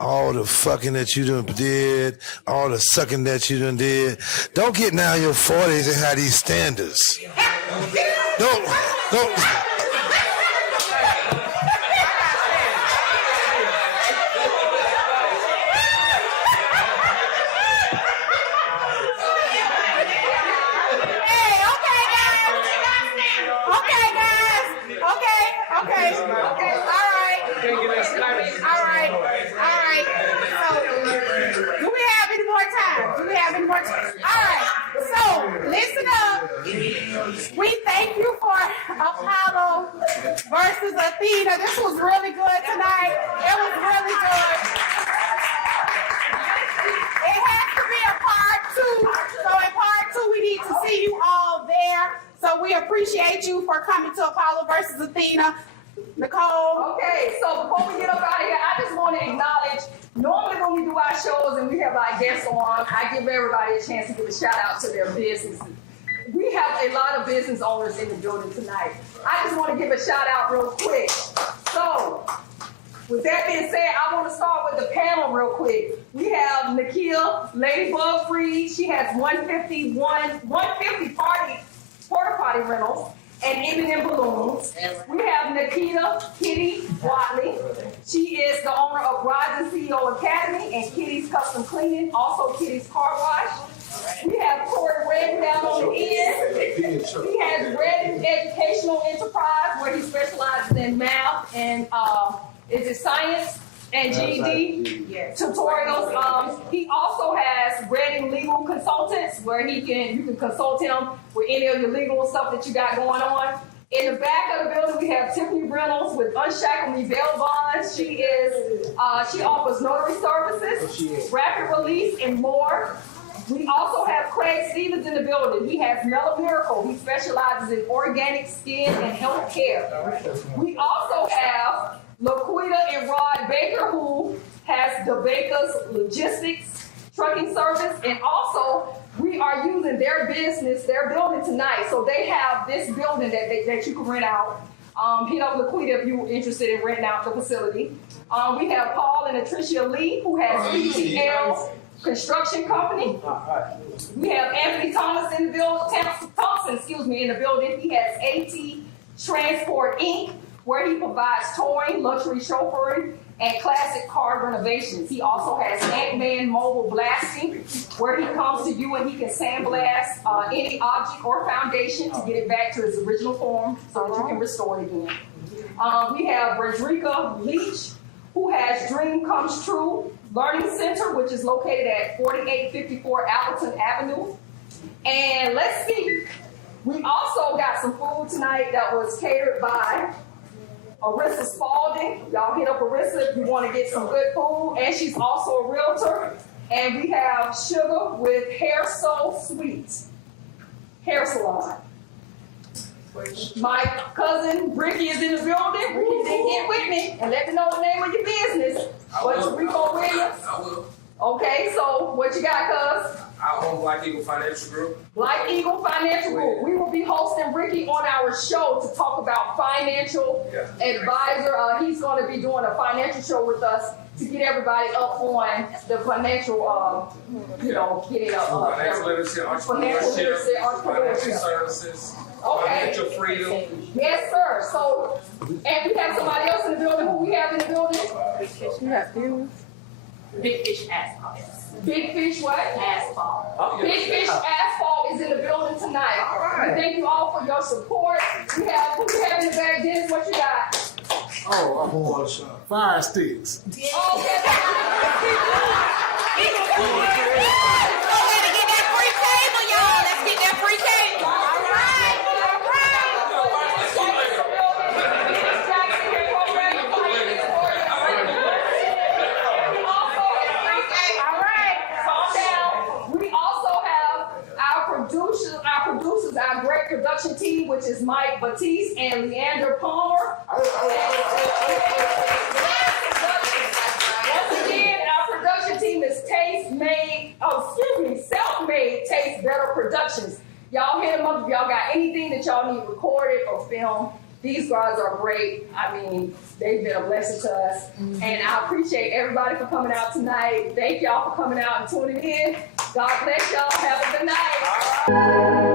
all the fucking that you done did, all the sucking that you done did, don't get now in your 40s and have these standards. Don't. We thank you for Apollo versus Athena. This was really good tonight. It was really good. It has to be a part 2. So in part 2, we need to see you all there. So we appreciate you for coming to Apollo versus Athena. Nicole? Okay, so before we get up out of here, I just want to acknowledge, normally when we do our shows and we have our guests on, I give everybody a chance to give a shout out to their businesses. We we have a lot of business owners in the building tonight. I just want to give a shout out real quick. So, with that being said, I want to start with the panel real quick. We have Nakia Ladybug Freed. She has 150 porta potty rentals and even in balloons. We have Nikita Kitty Watley. She is the owner of Rising CEO Academy and Kitty's Custom Cleaning, also Kitty's Car Wash. We have Corey Redden down on the end. He has Redden Educational Enterprise, where he specializes in math and is it science and GED tutorials. He also has Redden Legal Consultants, where you can consult him with any of your legal stuff that you got going on. In the back of the building, we have Tiffany Reynolds with Unshackle Me Bail Bonds. She offers notary services, rapid release, and more. We also have Craig Stevens in the building. He has Mellow Miracle. He specializes in organic skin and health care. We also have LaQuita and Rod Baker, who has the Baker's Logistics Trucking Service. And also, we are using their business, their building tonight. So they have this building that you can rent out. LaQuita, if you're interested in renting out the facility. We have Paul and Atricia Lee, who has PTL Construction Company. We have Anthony Thomas in the building, Thompson, in the building. He has AT Transport Inc., where he provides towing, luxury chauffeuring, and classic car renovations. He also has Ant-Man Mobile Blasting, where he comes to you and he can sandblast any object or foundation to get it back to its original form so that you can restore it again. We have Rodrigo Leach, who has Dream Comes True Learning Center, which is located at 4854 Appleton Avenue. And let's see, we also got some food tonight that was catered by Arissa Spalding. Y'all hit up Arissa if you want to get some good food. And she's also a realtor. And we have Sugar with Hair So Sweet Hair Salon. My cousin Ricky is in the building. Ricky didn't get with me and let me know the name of your business. What's Rico Williams? I will. Okay, so what you got, cuz? I own Black Eagle Financial Group. Black Eagle Financial Group. We will be hosting Ricky on our show to talk about financial advisor. He's going to be doing a financial show with us to get everybody up on the financial, getting up. Financial literacy, entrepreneurship, financial services, financial freedom. Yes, sir. So, and we have somebody else in the building. Who we have in the building? Big Fish Asphalt. Big Fish what? Asphalt. Oh, yes. Big Fish Asphalt is in the building tonight. All right. We thank you all for your support. Who we have in the back? Dennis, what you got? Fire sticks. Our great production team, which is Mike Batiste and Leander Palmer. Once again, our production team is Self-Made Taste Better Productions. Y'all hit them up if y'all got anything that y'all need recorded or filmed. These guys are great. I mean, they've been a blessing to us. And I appreciate everybody for coming out tonight. Thank y'all for coming out and tuning in. God bless y'all. Have a good night.